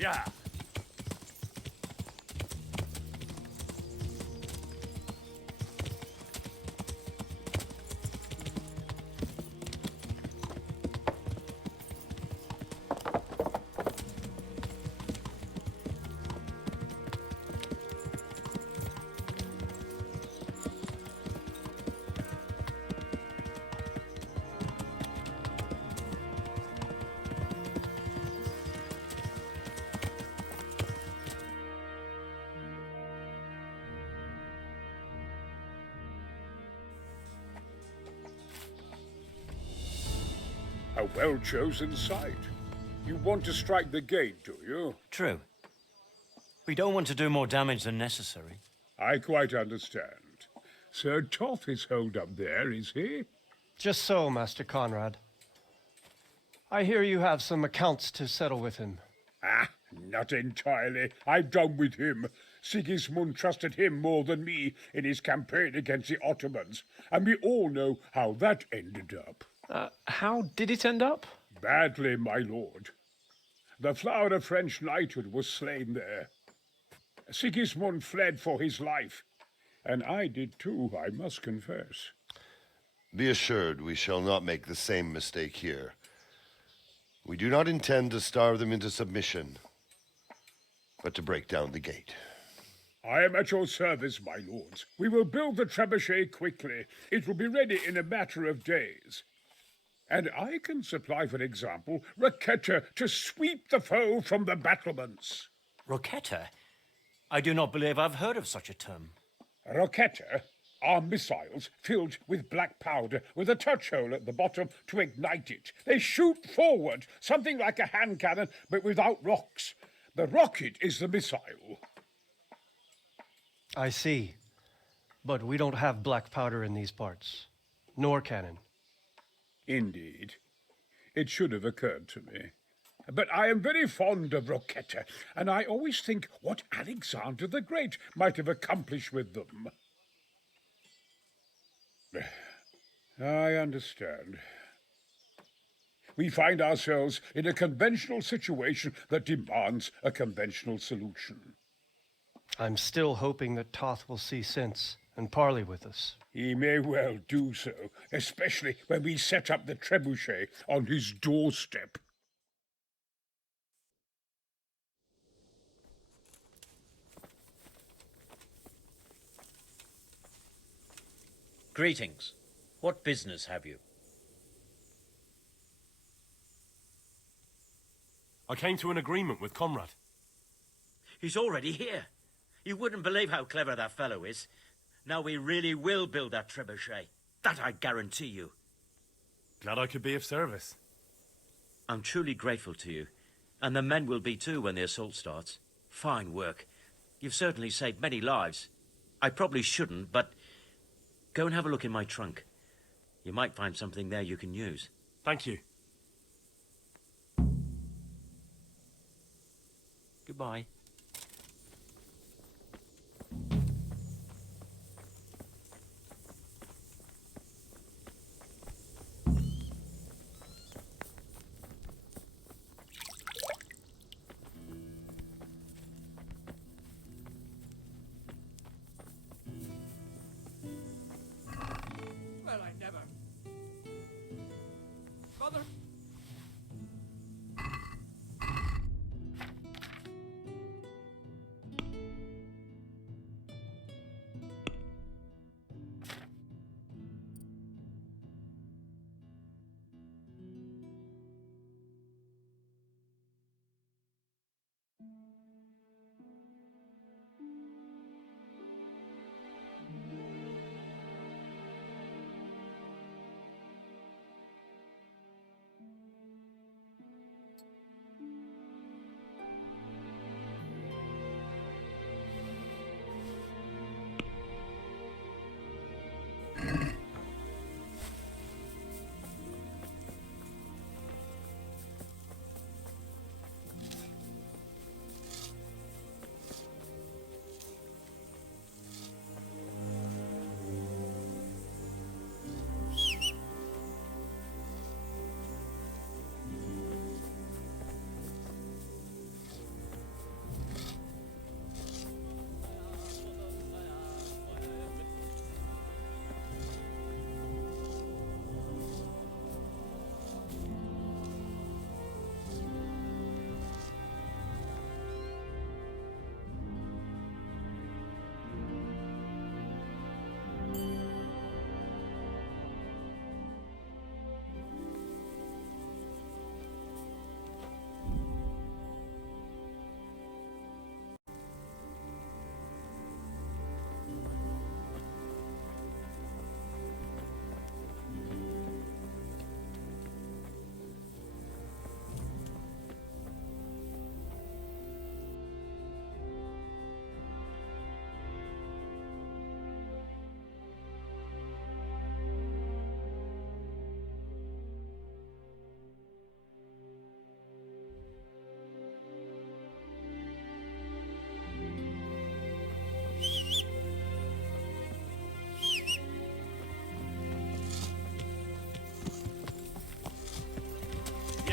Yeah. A well-chosen site. You want to strike the gate, do you? True. We don't want to do more damage than necessary. I quite understand. Sir Toth is holed up there, is he? Just so, Master Conrad. I hear you have some accounts to settle with him. Ah, not entirely. I've done with him. Sigismund trusted him more than me in his campaign against the Ottomans, and we all know how that ended up. How did it end up? Badly, my lord. The flower of French knighthood was slain there. Sigismund fled for his life, and I did too, I must confess. Be assured we shall not make the same mistake here. We do not intend to starve them into submission, but to break down the gate. I am at your service, my lords. We will build the trebuchet quickly. It will be ready in a matter of days. And I can supply, for example, Roquetta to sweep the foe from the battlements. Roquetta? I do not believe I've heard of such a term. Roquetta are missiles filled with black powder with a touch hole at the bottom to ignite it. They shoot forward, something like a hand cannon, but without rocks. The rocket is the missile. I see. But we don't have black powder in these parts. Nor cannon. Indeed. It should have occurred to me. But I am very fond of Roquetta, and I always think what Alexander the Great might have accomplished with them. I understand. We find ourselves in a conventional situation that demands a conventional solution. I'm still hoping that Toth will see sense and parley with us. He may well do so, especially when we set up the trebuchet on his doorstep. Greetings. What business have you? I came to an agreement with Conrad. He's already here. You wouldn't believe how clever that fellow is. Now we really will build that trebuchet. That I guarantee you. Glad I could be of service. I'm truly grateful to you. And the men will be too when the assault starts. Fine work. You've certainly saved many lives. I probably shouldn't, but go and have a look in my trunk. You might find something there you can use. Thank you. Goodbye. Well, I never. Mother.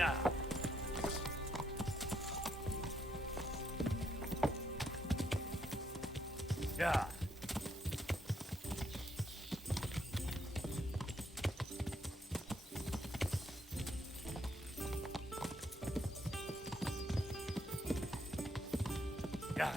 Yeah. Yeah. Yeah.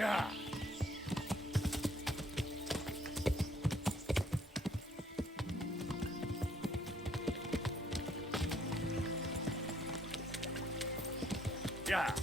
Yeah. Yeah.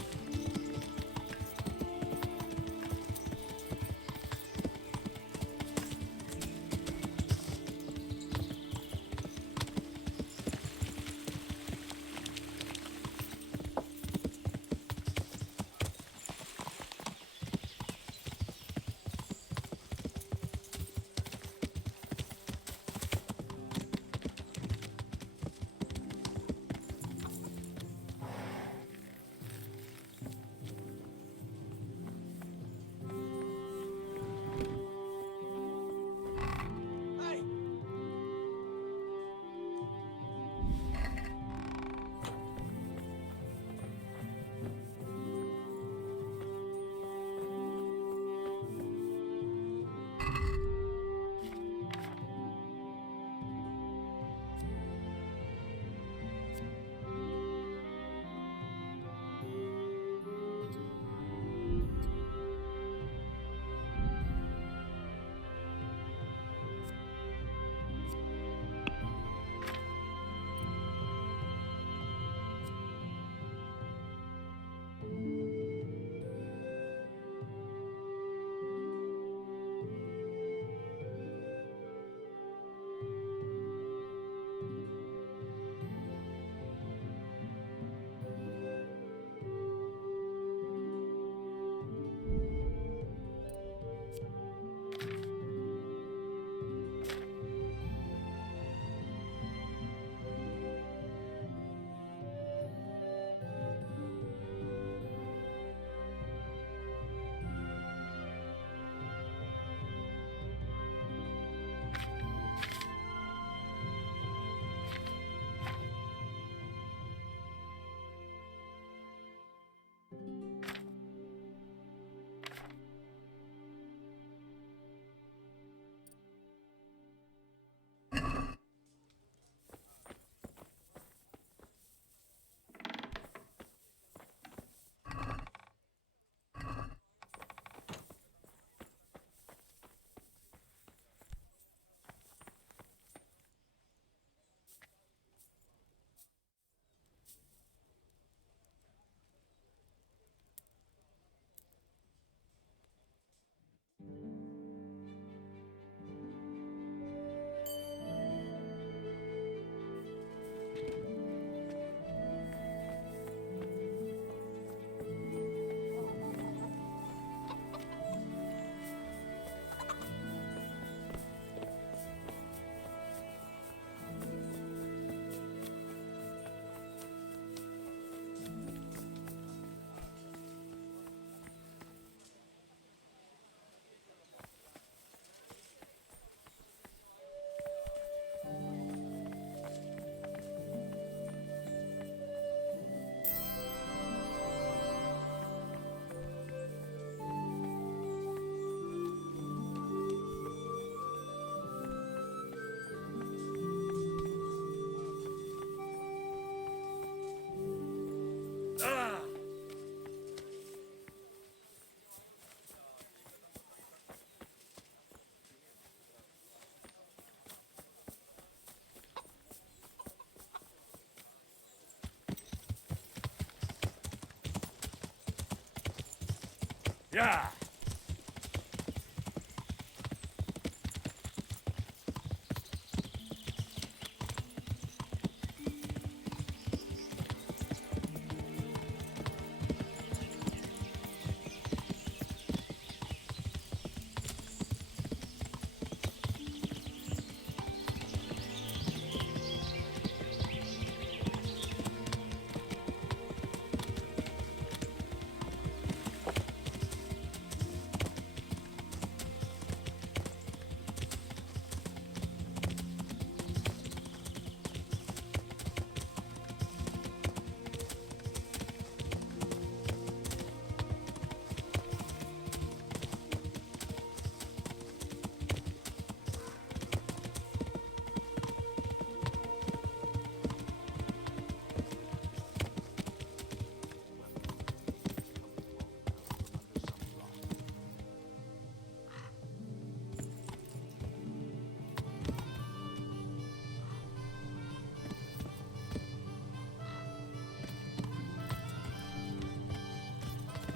Yeah.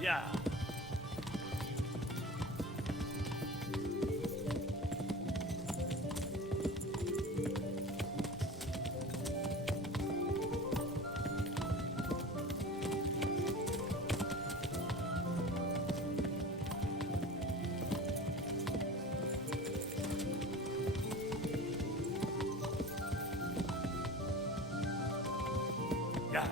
Yeah. Yeah.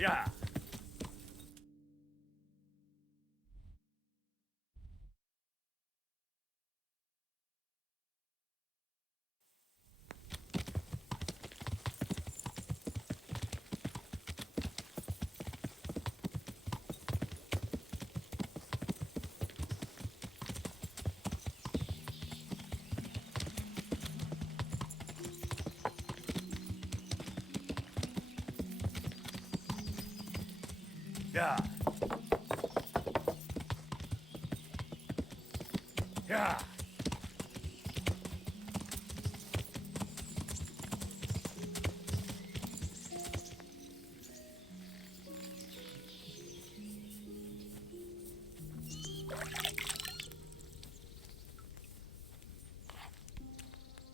Yeah. Yeah. Yeah.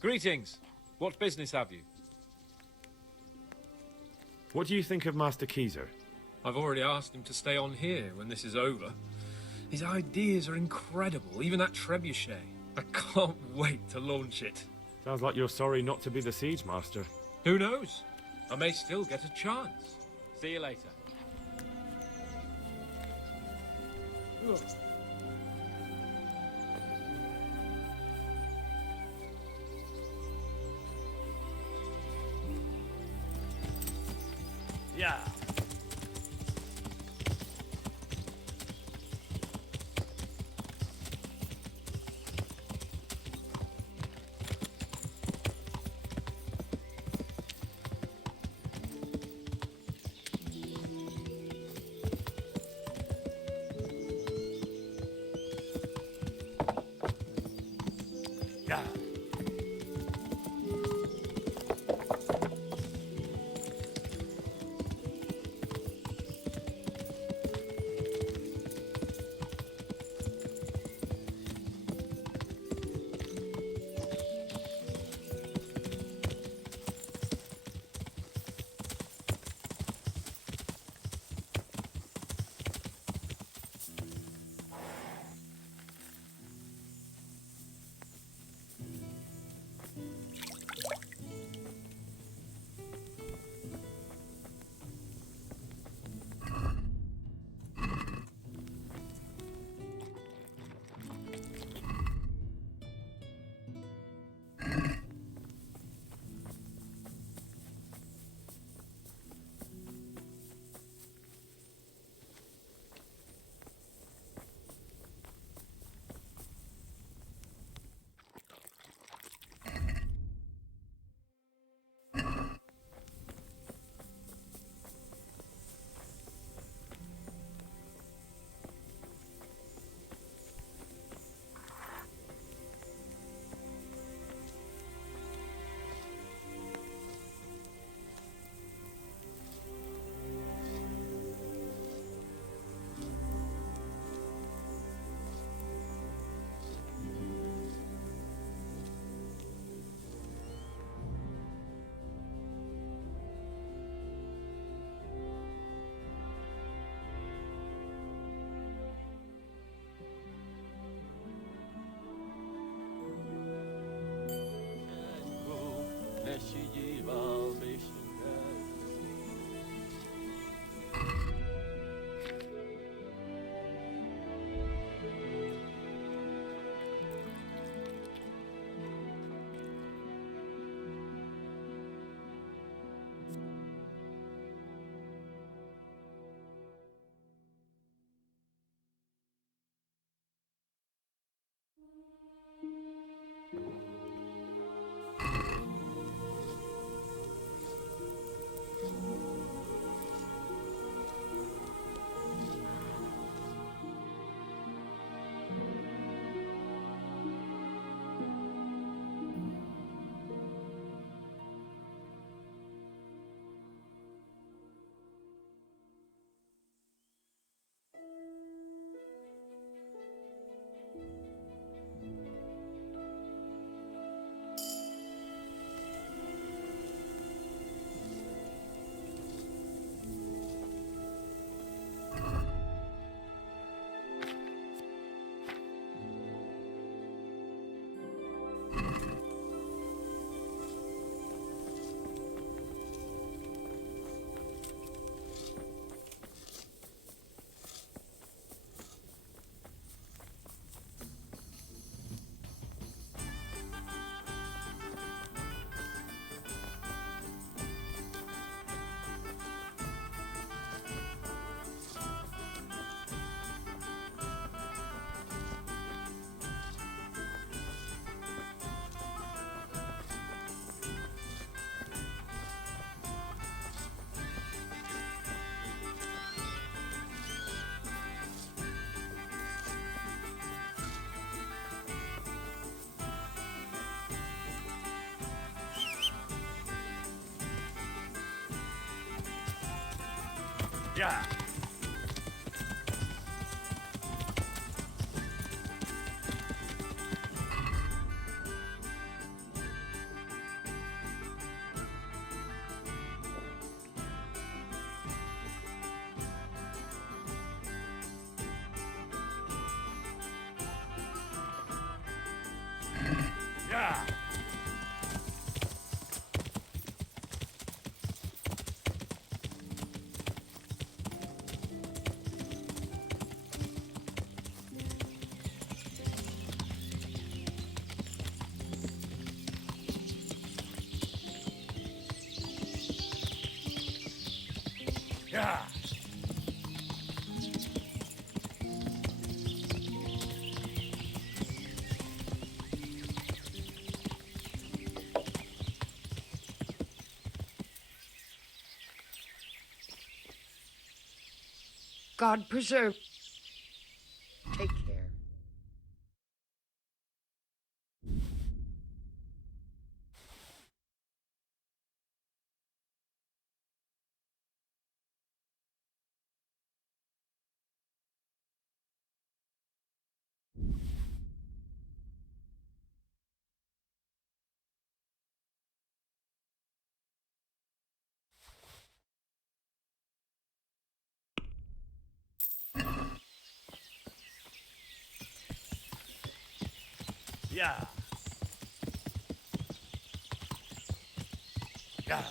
Greetings. What business have you? What do you think of Master Keezer? I've already asked him to stay on here when this is over. His ideas are incredible, even that trebuchet. I can't wait to launch it. Sounds like you're sorry not to be the siege master. Who knows? I may still get a chance. See you later. Ugh. Yeah. Yeah. Yeah. Yeah. Yeah. God preserve. Take care. Yeah. Yeah.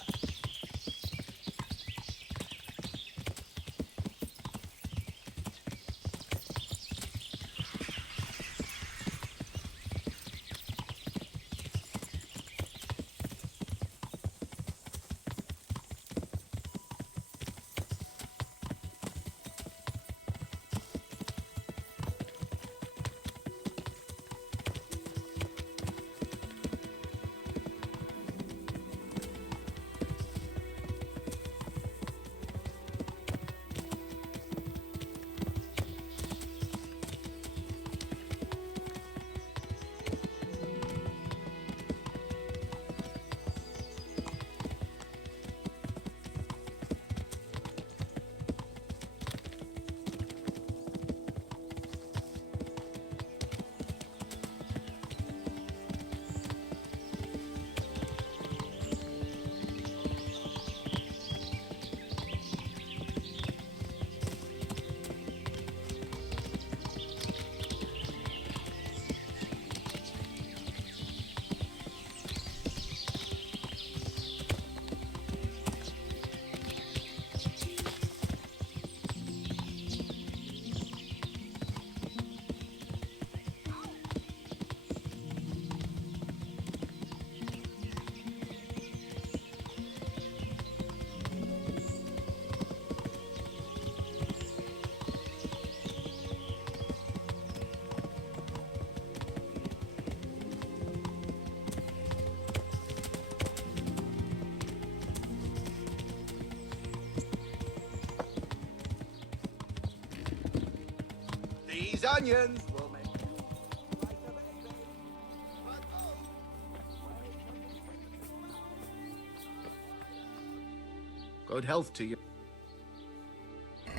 These onions will make you like a baby. Good health to you.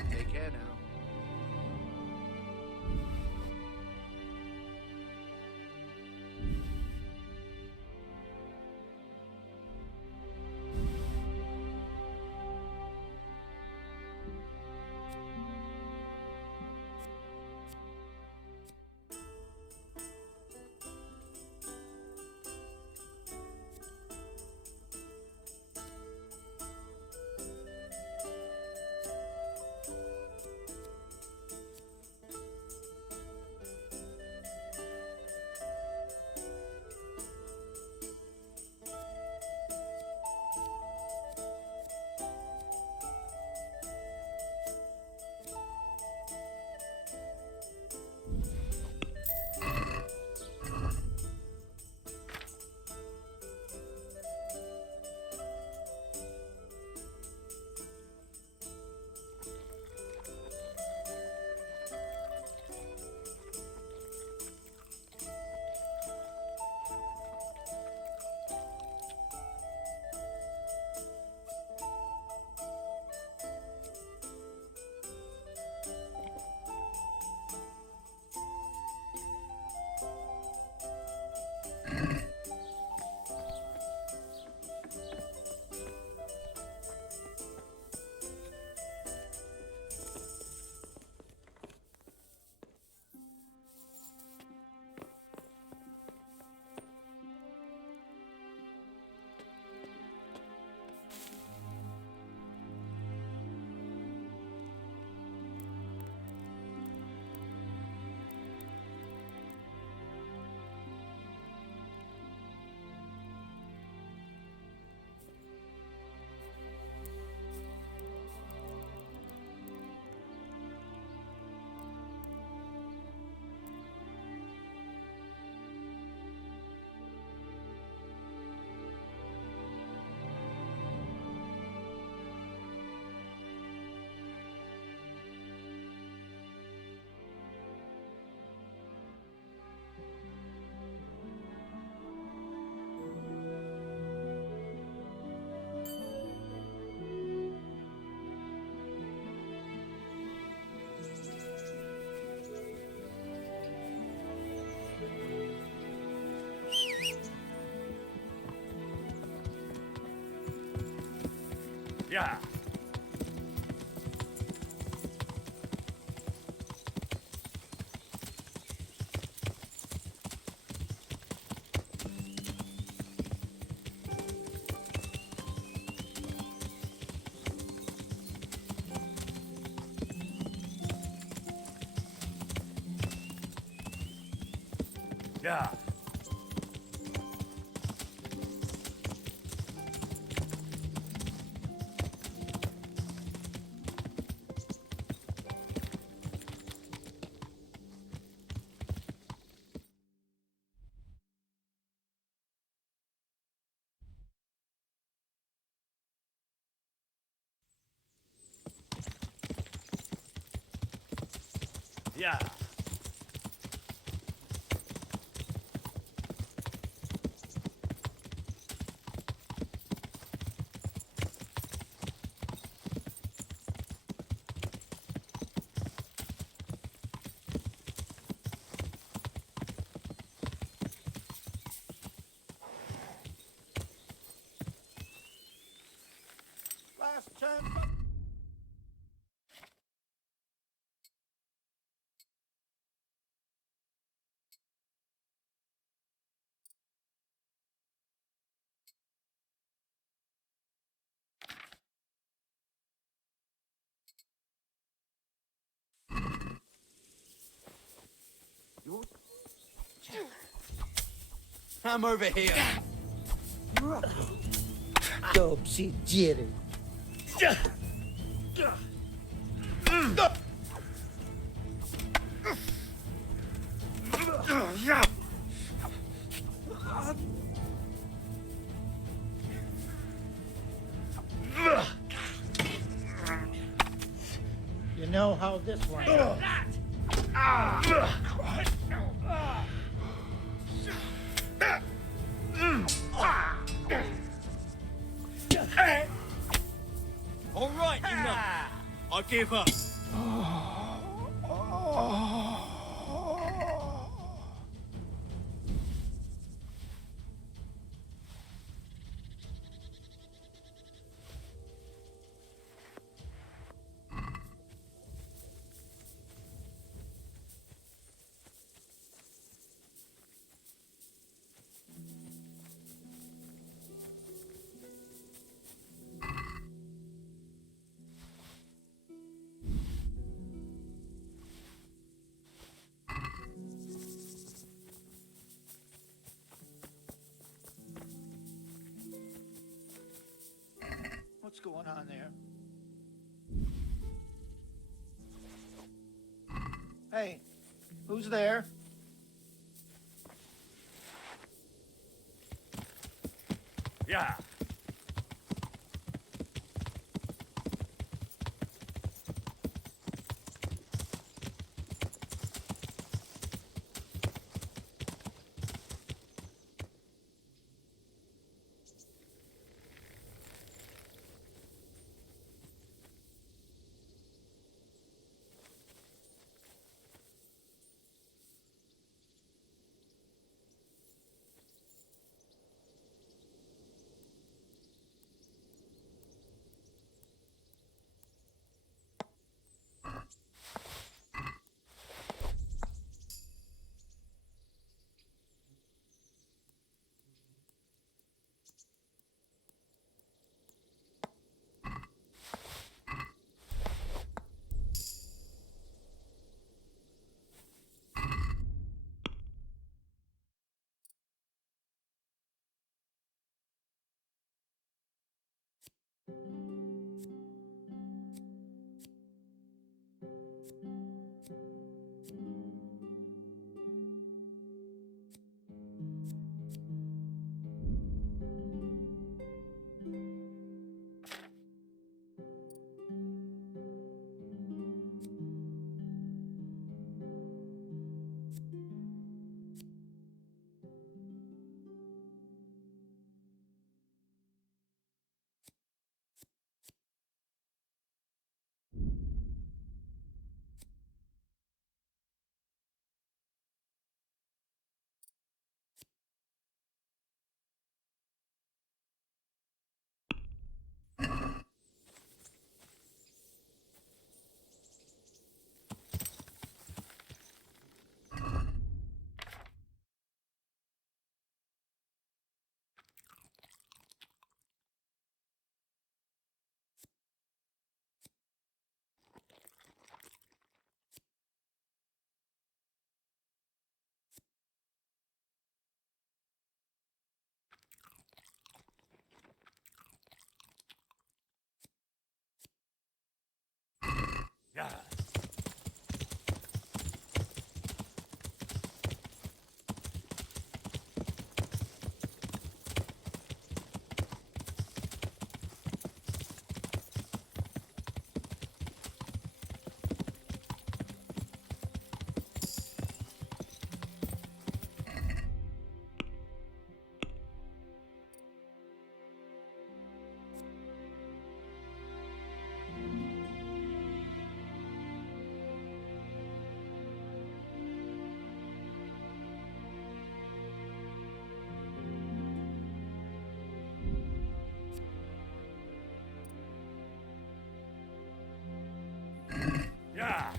Take care now. Yeah. Yeah. Yeah. Last chance. I'm over here. Topsy jittery. You know how this one goes. All right, enough. I give up. What's going on there? Hey, who's there? Yeah. Yeah. Yeah.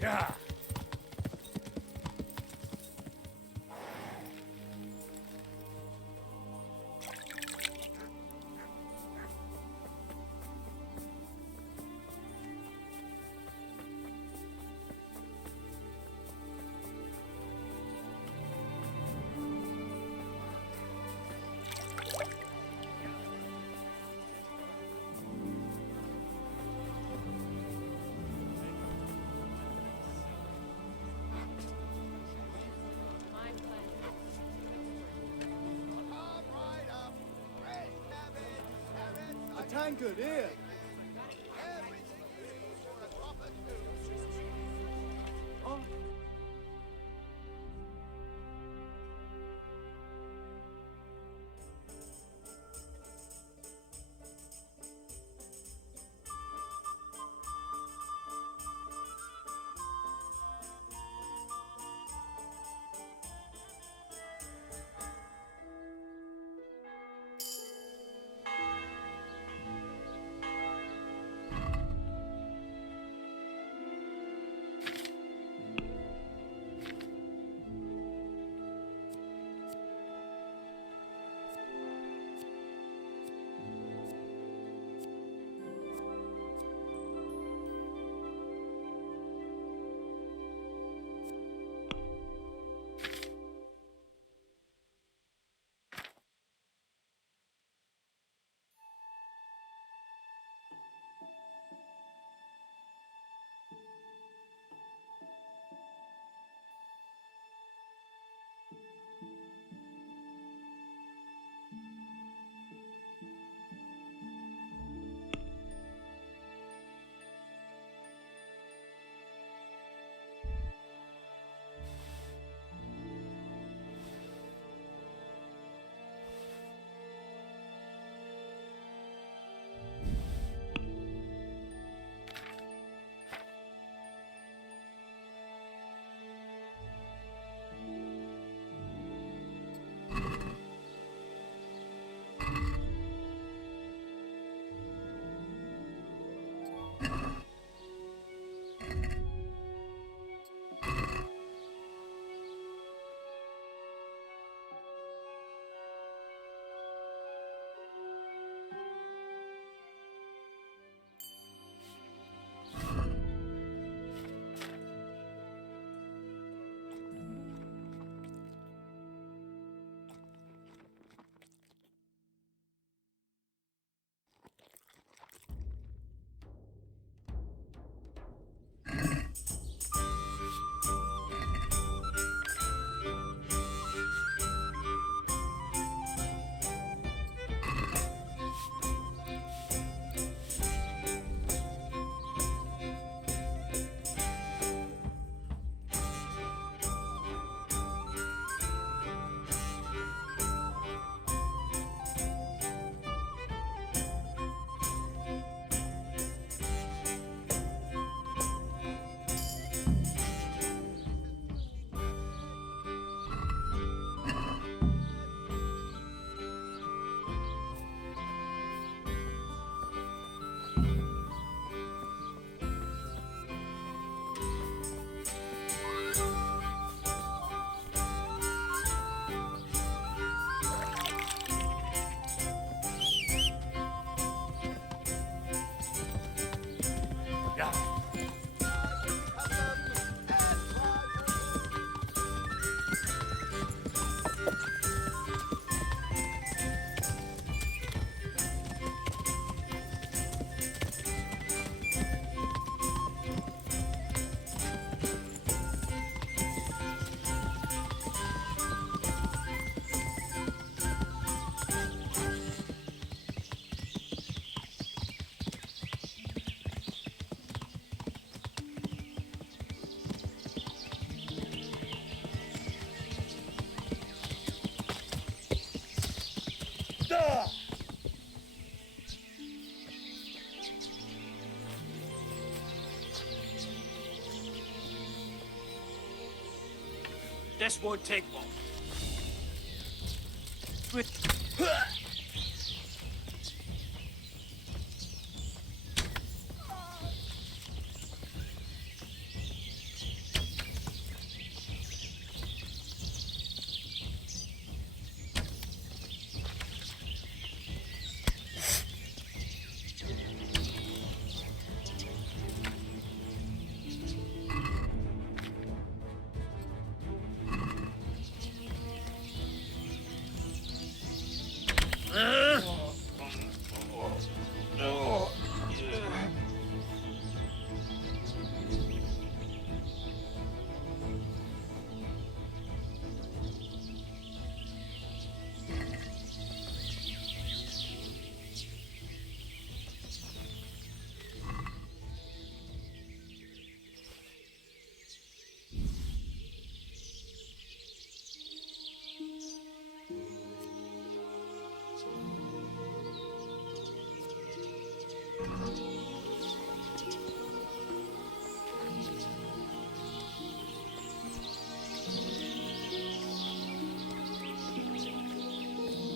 Yeah. A tankard here. This won't take long.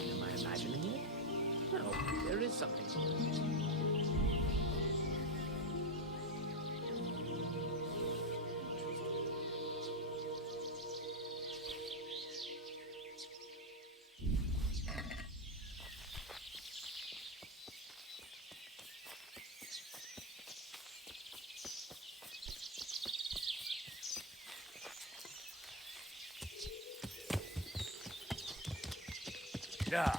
Am I imagining it? No, there is something. Yeah.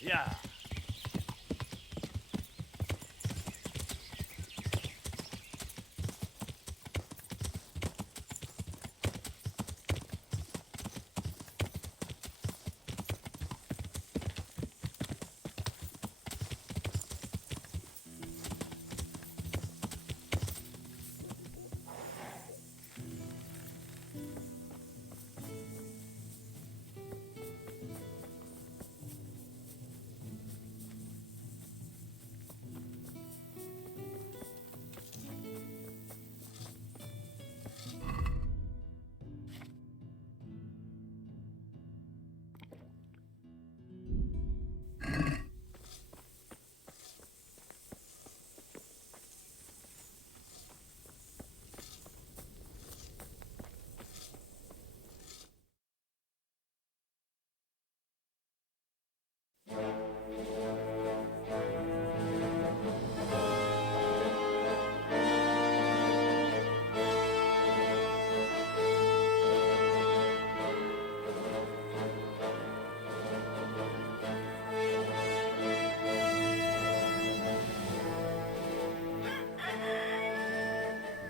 Yeah.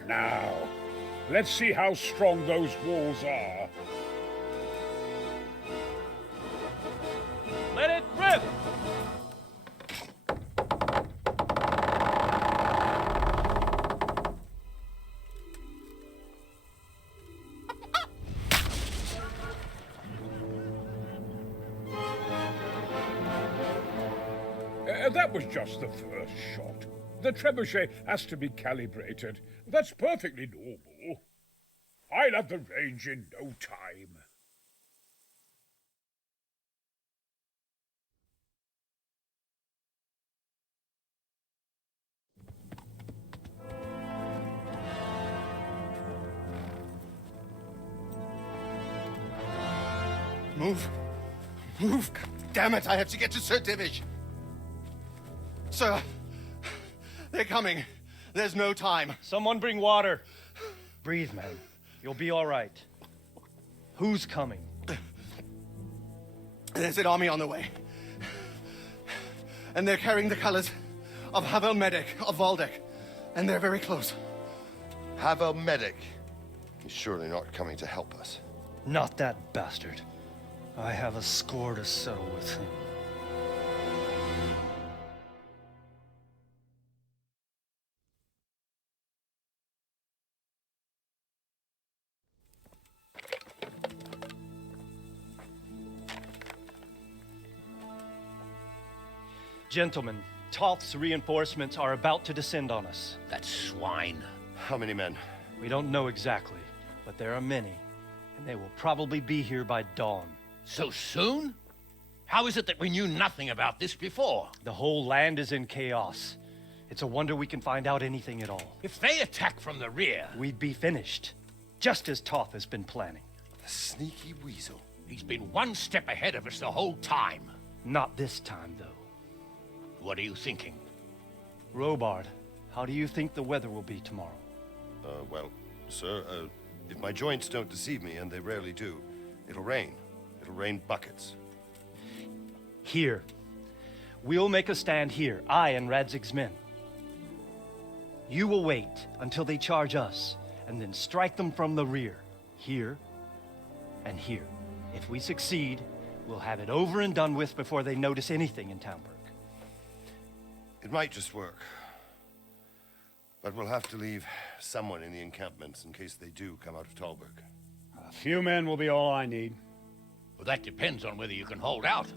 Now, let's see how strong those walls are. Let it rip! That was just the first shot. The trebuchet has to be calibrated. That's perfectly normal. I'll have the range in no time. Move. Move. God damn it, I have to get to Sir Divish. Sir, they're coming. There's no time. Someone bring water. Breathe, man. You'll be all right. Who's coming? There's an army on the way. And they're carrying the colors of Havel Medic of Valdek. And they're very close. Havel Medic. He's surely not coming to help us. Not that bastard. I have a score to settle with him. Gentlemen, Toth's reinforcements are about to descend on us. That swine. How many men? We don't know exactly, but there are many, and they will probably be here by dawn. So soon? How is it that we knew nothing about this before? The whole land is in chaos. It's a wonder we can find out anything at all. If they attack from the rear... we'd be finished, just as Toth has been planning. The sneaky weasel. He's been one step ahead of us the whole time. Not this time, though. What are you thinking? Robard, how do you think the weather will be tomorrow? Well, sir, if my joints don't deceive me, and they rarely do, it'll rain. It'll rain buckets. Here. We'll make a stand here, I and Radzig's men. You will wait until they charge us, and then strike them from the rear. Here and here. If we succeed, we'll have it over and done with before they notice anything in Townburg. It might just work. But we'll have to leave someone in the encampments in case they do come out of Talberg. A few men will be all I need. Well, that depends on whether you can hold out.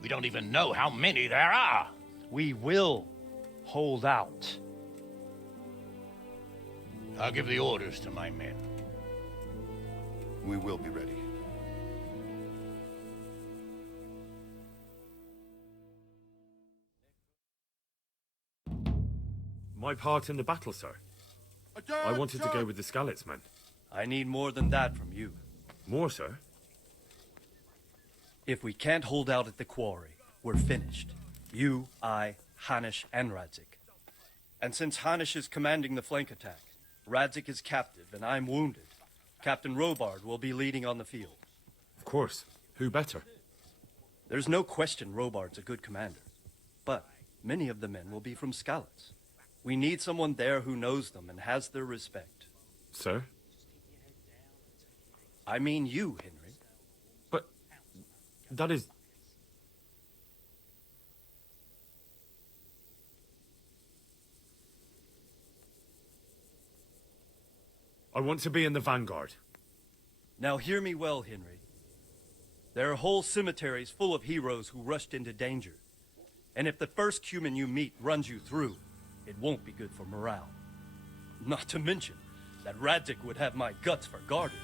We don't even know how many there are. We will hold out. I'll give the orders to my men. We will be ready. My part in the battle, sir. I wanted to go with the Skalitz men. I need more than that from you. More, sir? If we can't hold out at the quarry, we're finished. You, I, Hanish, and Radzik. And since Hanish is commanding the flank attack, Radzik is captive and I'm wounded, Captain Robard will be leading on the field. Of course. Who better? There's no question Robard's a good commander. But many of the men will be from Skalitz. We need someone there who knows them and has their respect. Sir? I mean you, Henry. But that is... I want to be in the vanguard. Now hear me well, Henry. There are whole cemeteries full of heroes who rushed into danger. And if the first human you meet runs you through, it won't be good for morale. Not to mention that Radzik would have my guts for garters.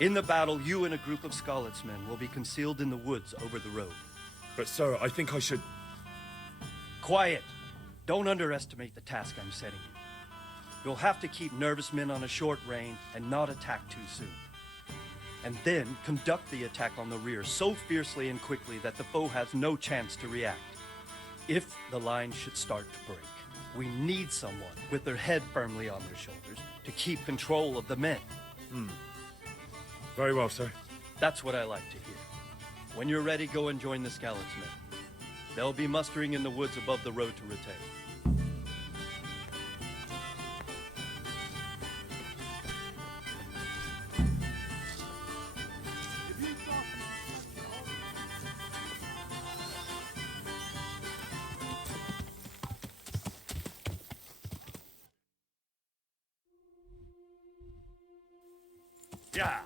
In the battle, you and a group of Skalitz men will be concealed in the woods over the road. But sir, I think I should... Quiet! Don't underestimate the task I'm setting you. You'll have to keep nervous men on a short rein and not attack too soon. And then conduct the attack on the rear so fiercely and quickly that the foe has no chance to react. If the line should start to break, we need someone with their head firmly on their shoulders to keep control of the men. Very well, sir. That's what I like to hear. When you're ready, go and join the Skalitz men. They'll be mustering in the woods above the road to Ratay. Yeah.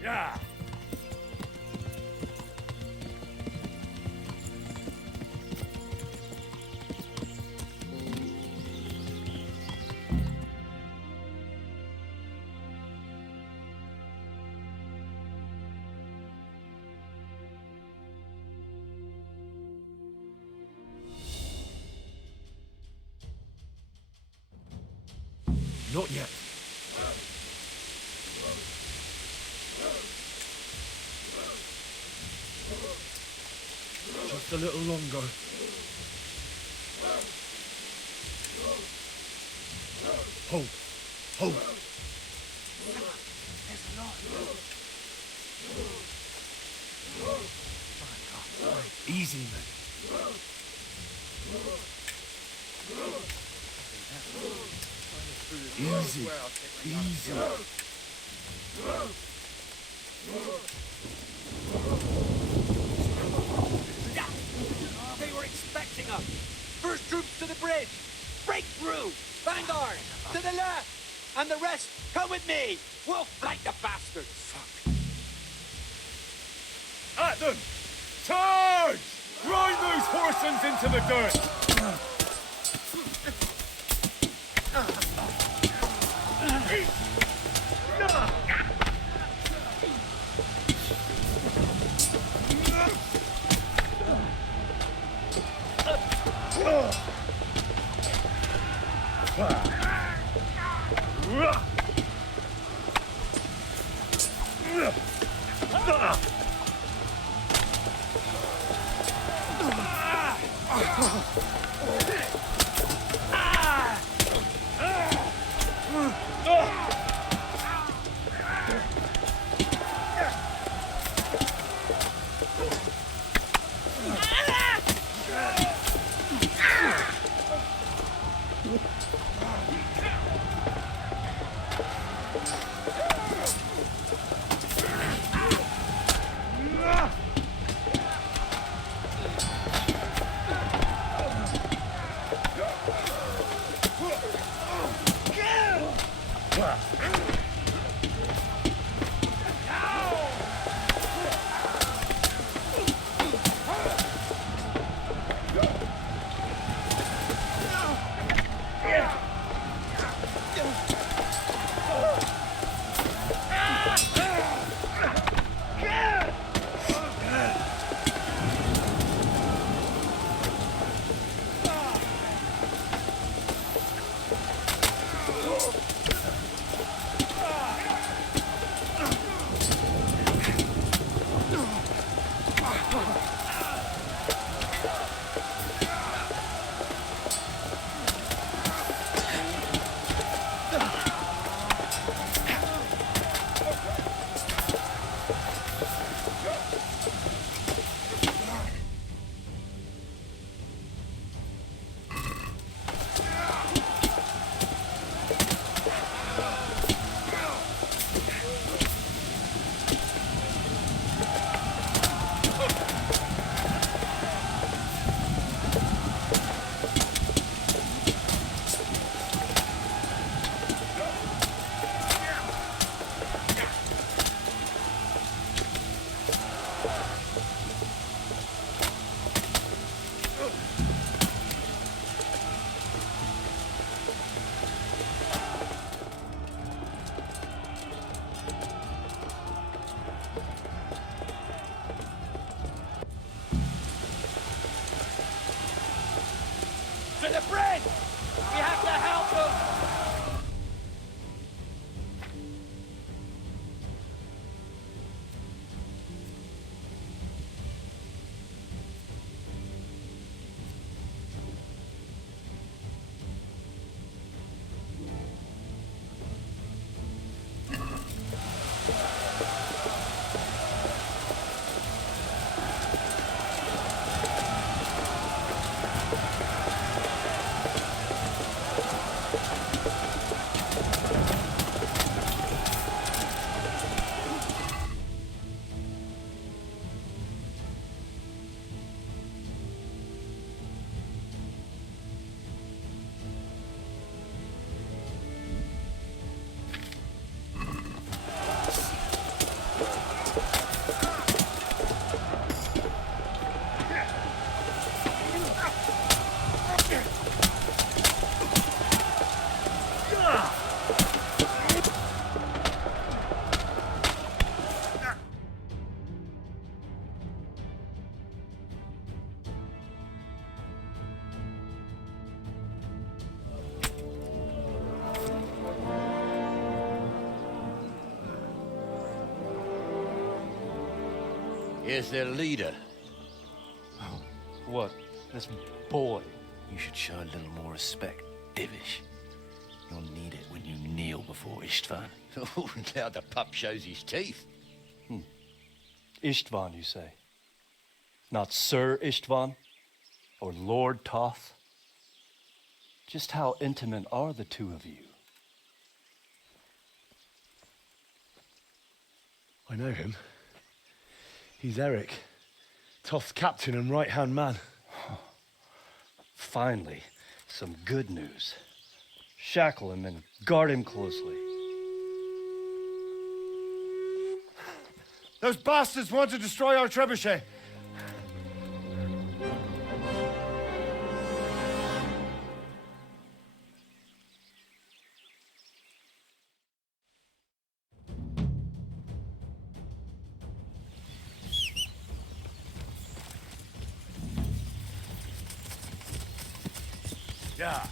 Yeah. Not yet. Just a little longer. Hold. Hold. There's a lot. Easy, man. Easy. Easy. They were expecting us. First troops to the bridge. Break through. Vanguard, to the left. And the rest, come with me. We'll flank the bastards. Fuck. At them! Charge! Grind those horsens into the dirt! To the bridge! We have to help them! Here's their leader. What? This boy? You should show a little more respect, Divish. You'll need it when you kneel before Istvan. Oh, now the pup shows his teeth. Istvan, you say? Not Sir Istvan? Or Lord Toth? Just how intimate are the two of you? I know him. He's Eric, Toth's captain and right-hand man. Finally, some good news. Shackle him and guard him closely. Those bastards want to destroy our trebuchet. Yeah.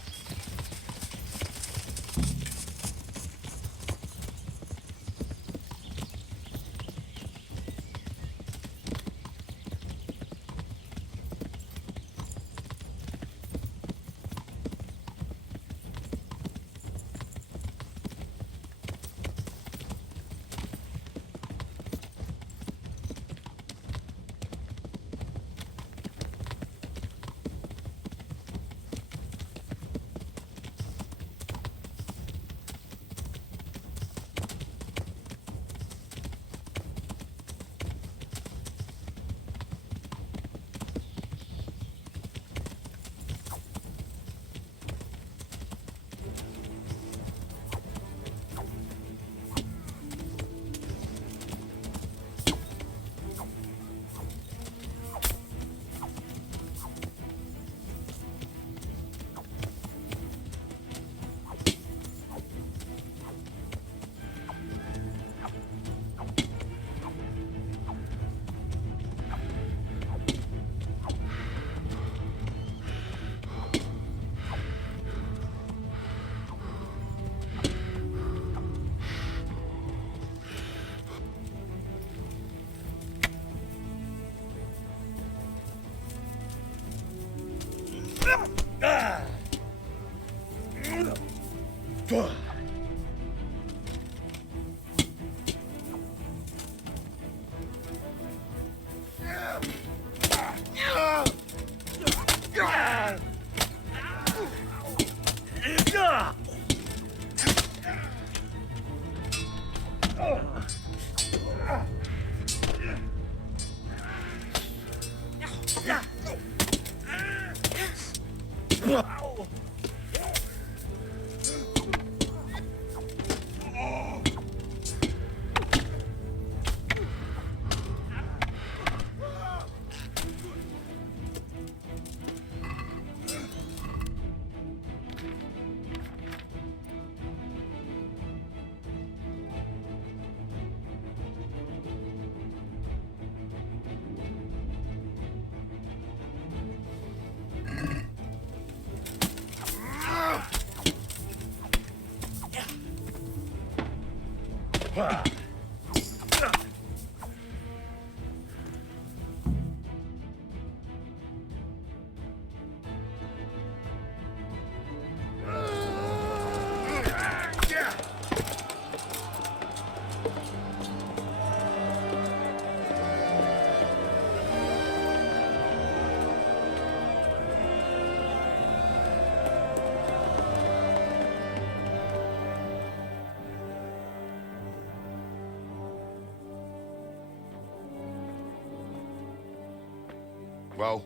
Well?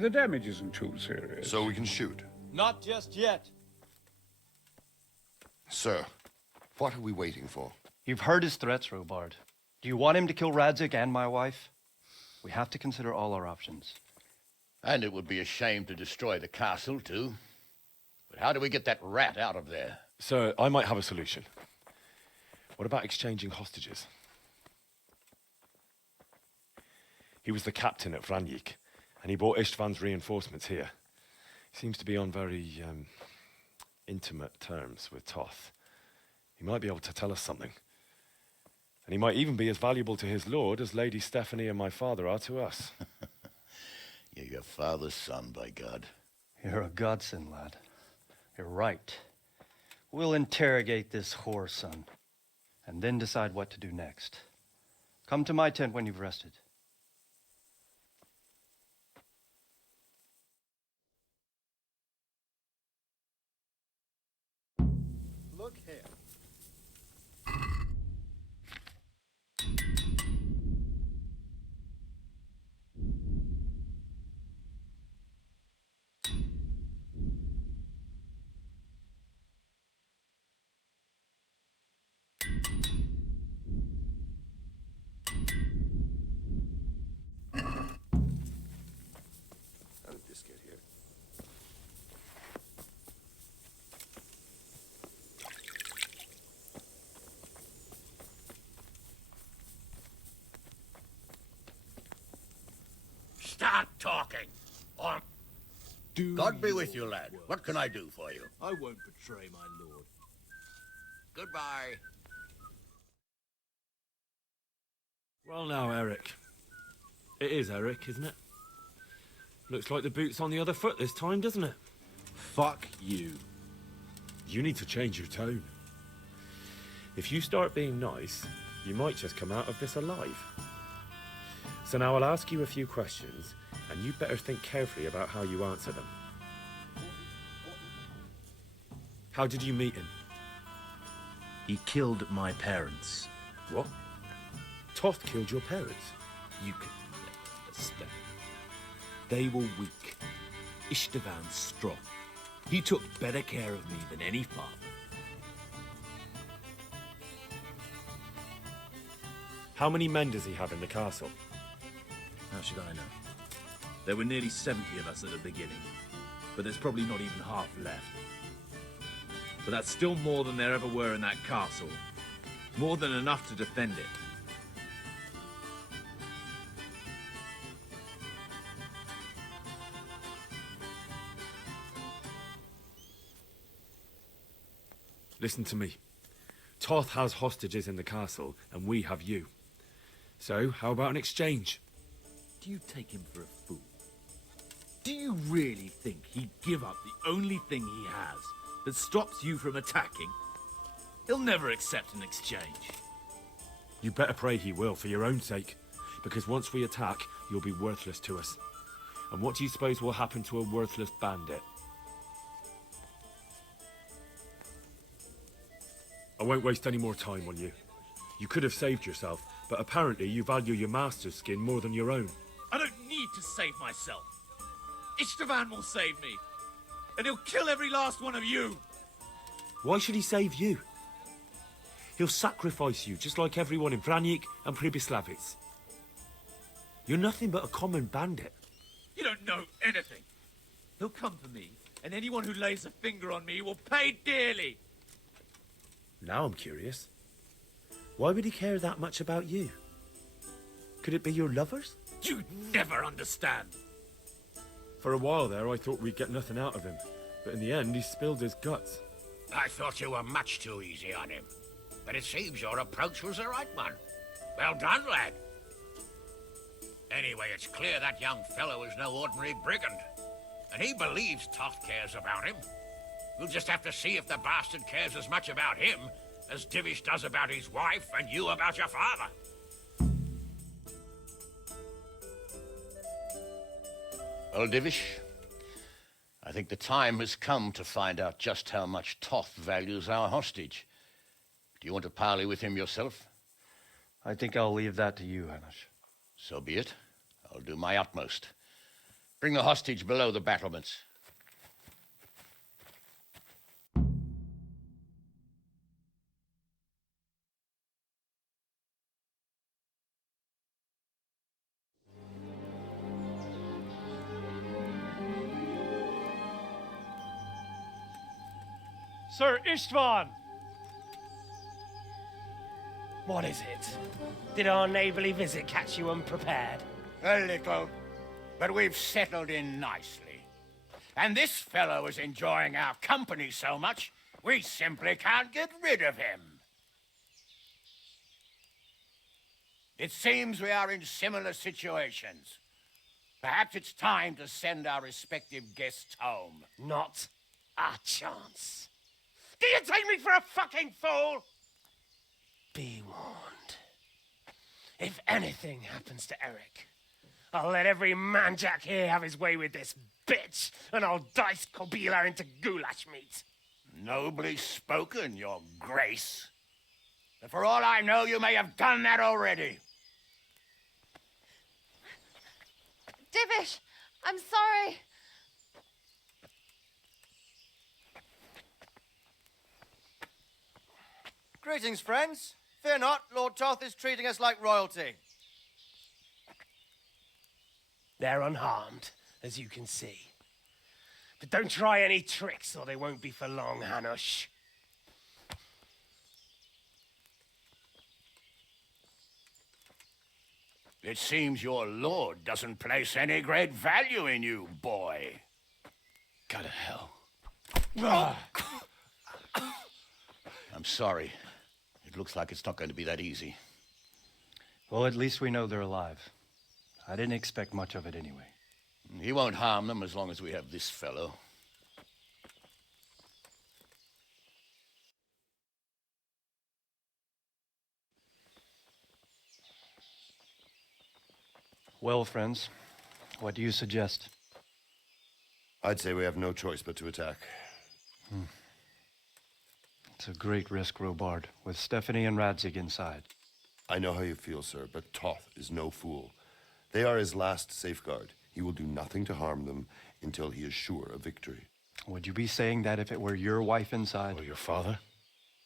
The damage isn't too serious. So we can shoot. Not just yet. Sir, what are we waiting for? You've heard his threats, Robard. Do you want him to kill Radzik and my wife? We have to consider all our options. And it would be a shame to destroy the castle, too. But how do we get that rat out of there? Sir, I might have a solution. What about exchanging hostages? He was the captain at Vranyik, and he brought Istvan's reinforcements here. He seems to be on very, intimate terms with Toth. He might be able to tell us something. And he might even be as valuable to his lord as Lady Stephanie and my father are to us. You're your father's son, by God. You're a godsend, lad. You're right. We'll interrogate this whore, son, and then decide what to do next. Come to my tent when you've rested. Look here. How did this get here? Start talking, or... God be with you, lad. What can I do for you? I won't betray my lord. Goodbye. Well now, Eric. It is Eric, isn't it? Looks like the boot's on the other foot this time, doesn't it? Fuck you. You need to change your tone. If you start being nice, you might just come out of this alive. So now I'll ask you a few questions, and you better think carefully about how you answer them. How did you meet him? He killed my parents. What? Toth killed your parents? You can understand. They were weak. Istvan strong. He took better care of me than any father. How many men does he have in the castle? How should I know? There were nearly 70 of us at the beginning, but there's probably not even half left. But that's still more than there ever were in that castle. More than enough to defend it. Listen to me. Toth has hostages in the castle, and we have you. So, how about an exchange? Do you take him for a fool? Do you really think he'd give up the only thing he has that stops you from attacking? He'll never accept an exchange. You better pray he will, for your own sake. Because once we attack, you'll be worthless to us. And what do you suppose will happen to a worthless bandit? I won't waste any more time on you. You could have saved yourself, but apparently you value your master's skin more than your own. I don't need to save myself. Istvan will save me. And he'll kill every last one of you. Why should he save you? He'll sacrifice you, just like everyone in Vranic and Pribyslavitz. You're nothing but a common bandit. You don't know anything. He'll come for me, and anyone who lays a finger on me will pay dearly. Now I'm curious. Why would he care that much about you? Could it be your lovers? You'd never understand. For a while there, I thought we'd get nothing out of him. But in the end, he spilled his guts. I thought you were much too easy on him. But it seems your approach was the right one. Well done, lad. Anyway, it's clear that young fellow is no ordinary brigand. And he believes Toth cares about him. We'll just have to see if the bastard cares as much about him as Divish does about his wife and you about your father. Well, Divish, I think the time has come to find out just how much Toth values our hostage. Do you want to parley with him yourself? I think I'll leave that to you, Hanish. So be it. I'll do my utmost. Bring the hostage below the battlements. Sir Istvan! What is it? Did our neighborly visit catch you unprepared? A little, but we've settled in nicely. And this fellow is enjoying our company so much, we simply can't get rid of him. It seems we are in similar situations. Perhaps it's time to send our respective guests home. Not a chance. Do you take me for a fucking fool? Be warned. If anything happens to Eric, I'll let every manjack here have his way with this bitch, and I'll dice Kobila into goulash meat. Nobly spoken, Your Grace. But for all I know, you may have done that already. Divish, I'm sorry. Greetings, friends. Fear not, Lord Toth is treating us like royalty. They're unharmed, as you can see. But don't try any tricks, or they won't be for long, Hanush. It seems your lord doesn't place any great value in you, boy. Go to hell. I'm sorry. It looks like it's not going to be that easy. Well, at least we know they're alive. I didn't expect much of it anyway. He won't harm them as long as we have this fellow. Well, friends, what do you suggest? I'd say we have no choice but to attack. It's a great risk, Robard, with Stephanie and Radzig inside. I know how you feel, sir, but Toth is no fool. They are his last safeguard. He will do nothing to harm them until he is sure of victory. Would you be saying that if it were your wife inside? Or your father?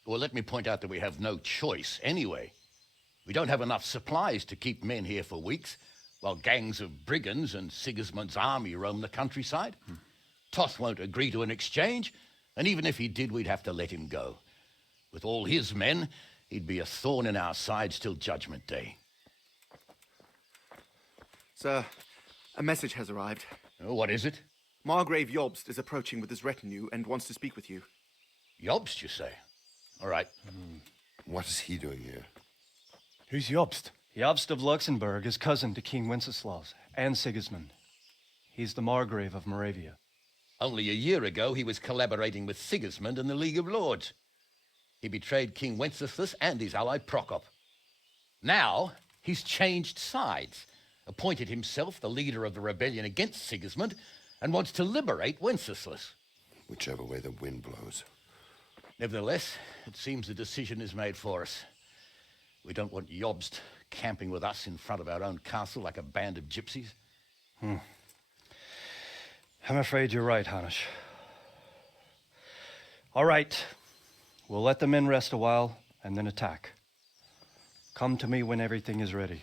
Well, let me point out that we have no choice anyway. We don't have enough supplies to keep men here for weeks, while gangs of brigands and Sigismund's army roam the countryside. Toth won't agree to an exchange, and even if he did, we'd have to let him go. With all his men, he'd be a thorn in our sides till Judgment Day. Sir, a message has arrived. Oh, what is it? Margrave Jobst is approaching with his retinue and wants to speak with you. Jobst, you say? All right. What is he doing here? Who's Jobst? Jobst of Luxembourg is cousin to King Wenceslaus and Sigismund. He's the Margrave of Moravia. Only a year ago, he was collaborating with Sigismund and the League of Lords. He betrayed King Wenceslas and his ally Prokop. Now, he's changed sides, appointed himself the leader of the rebellion against Sigismund, and wants to liberate Wenceslas. Whichever way the wind blows. Nevertheless, it seems the decision is made for us. We don't want Jobst camping with us in front of our own castle like a band of gypsies. I'm afraid you're right, Hanush. All right. We'll let the men rest a while and then attack. Come to me when everything is ready.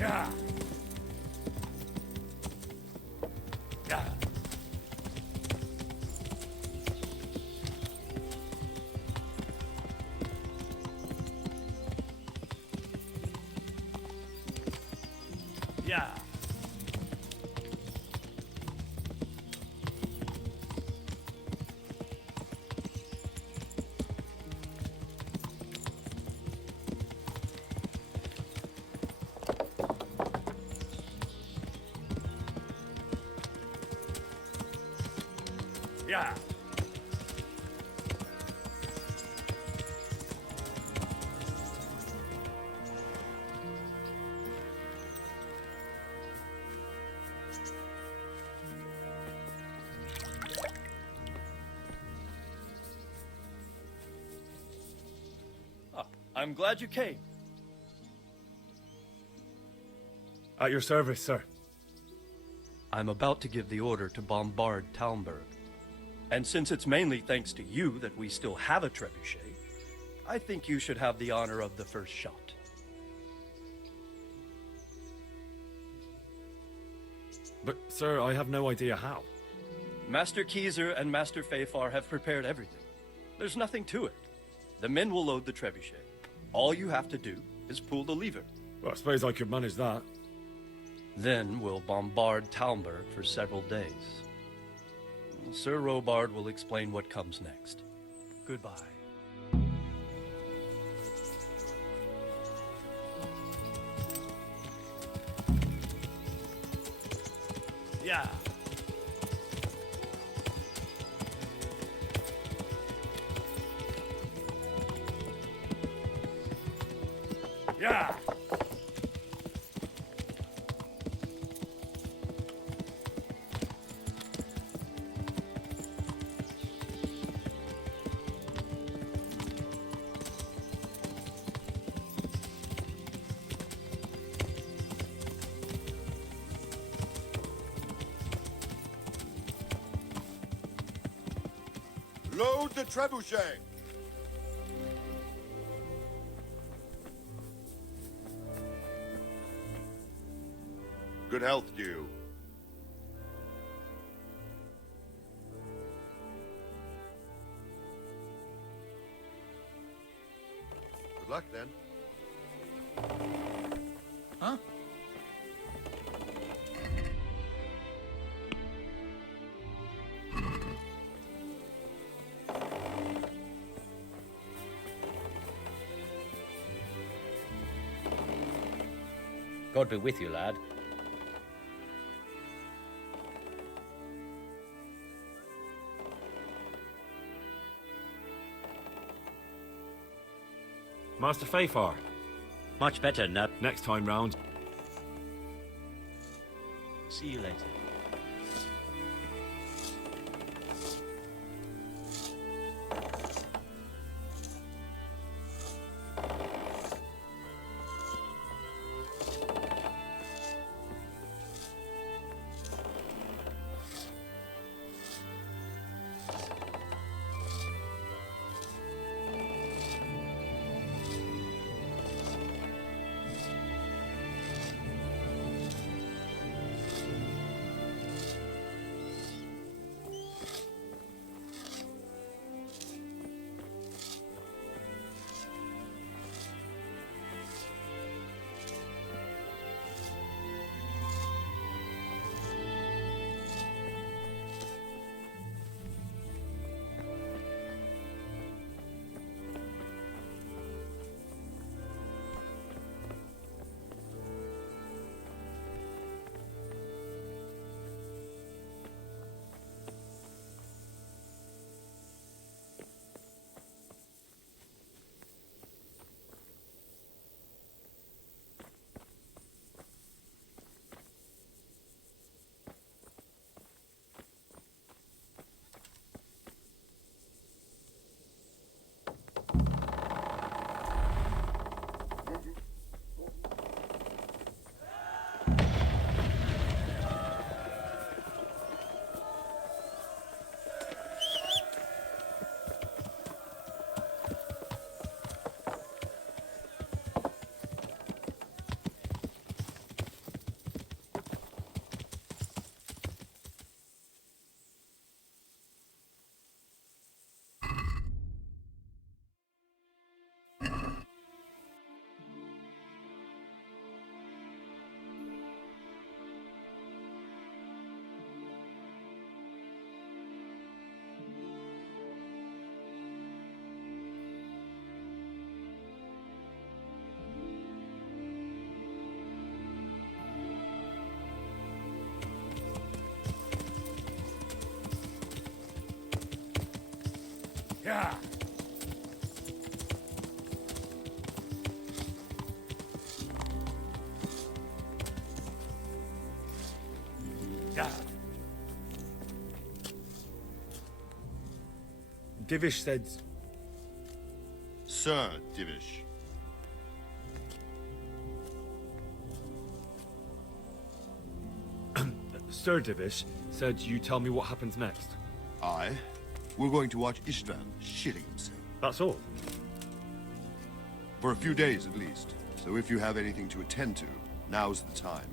Yeah. Yeah. Yeah. Yeah. I'm glad you came. At your service, sir. I'm about to give the order to bombard Talmberg. And since it's mainly thanks to you that we still have a trebuchet, I think you should have the honor of the first shot. But, sir, I have no idea how. Master Keyser and Master Fafar have prepared everything. There's nothing to it. The men will load the trebuchet. All you have to do is pull the lever. Well, I suppose I could manage that. Then we'll bombard Talmberg for several days. Sir Robard will explain what comes next. Goodbye. Yeah. Yeah. Load the trebuchet! Good health to you. Good luck, then. Huh? God be with you, lad. Master Fafar. Much better, Nut. Next time round. See you later. Yeah. Yeah. Divish said... Sir Divish. Sir Divish said you tell me what happens next. Aye. We're going to watch Istvan shitting himself. That's all? For a few days at least. So if you have anything to attend to, now's the time.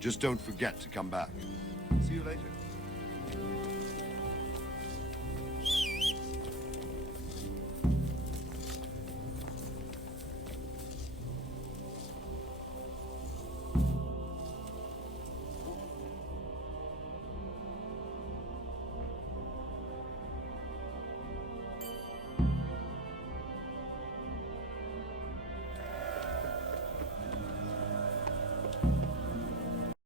Just don't forget to come back. See you later.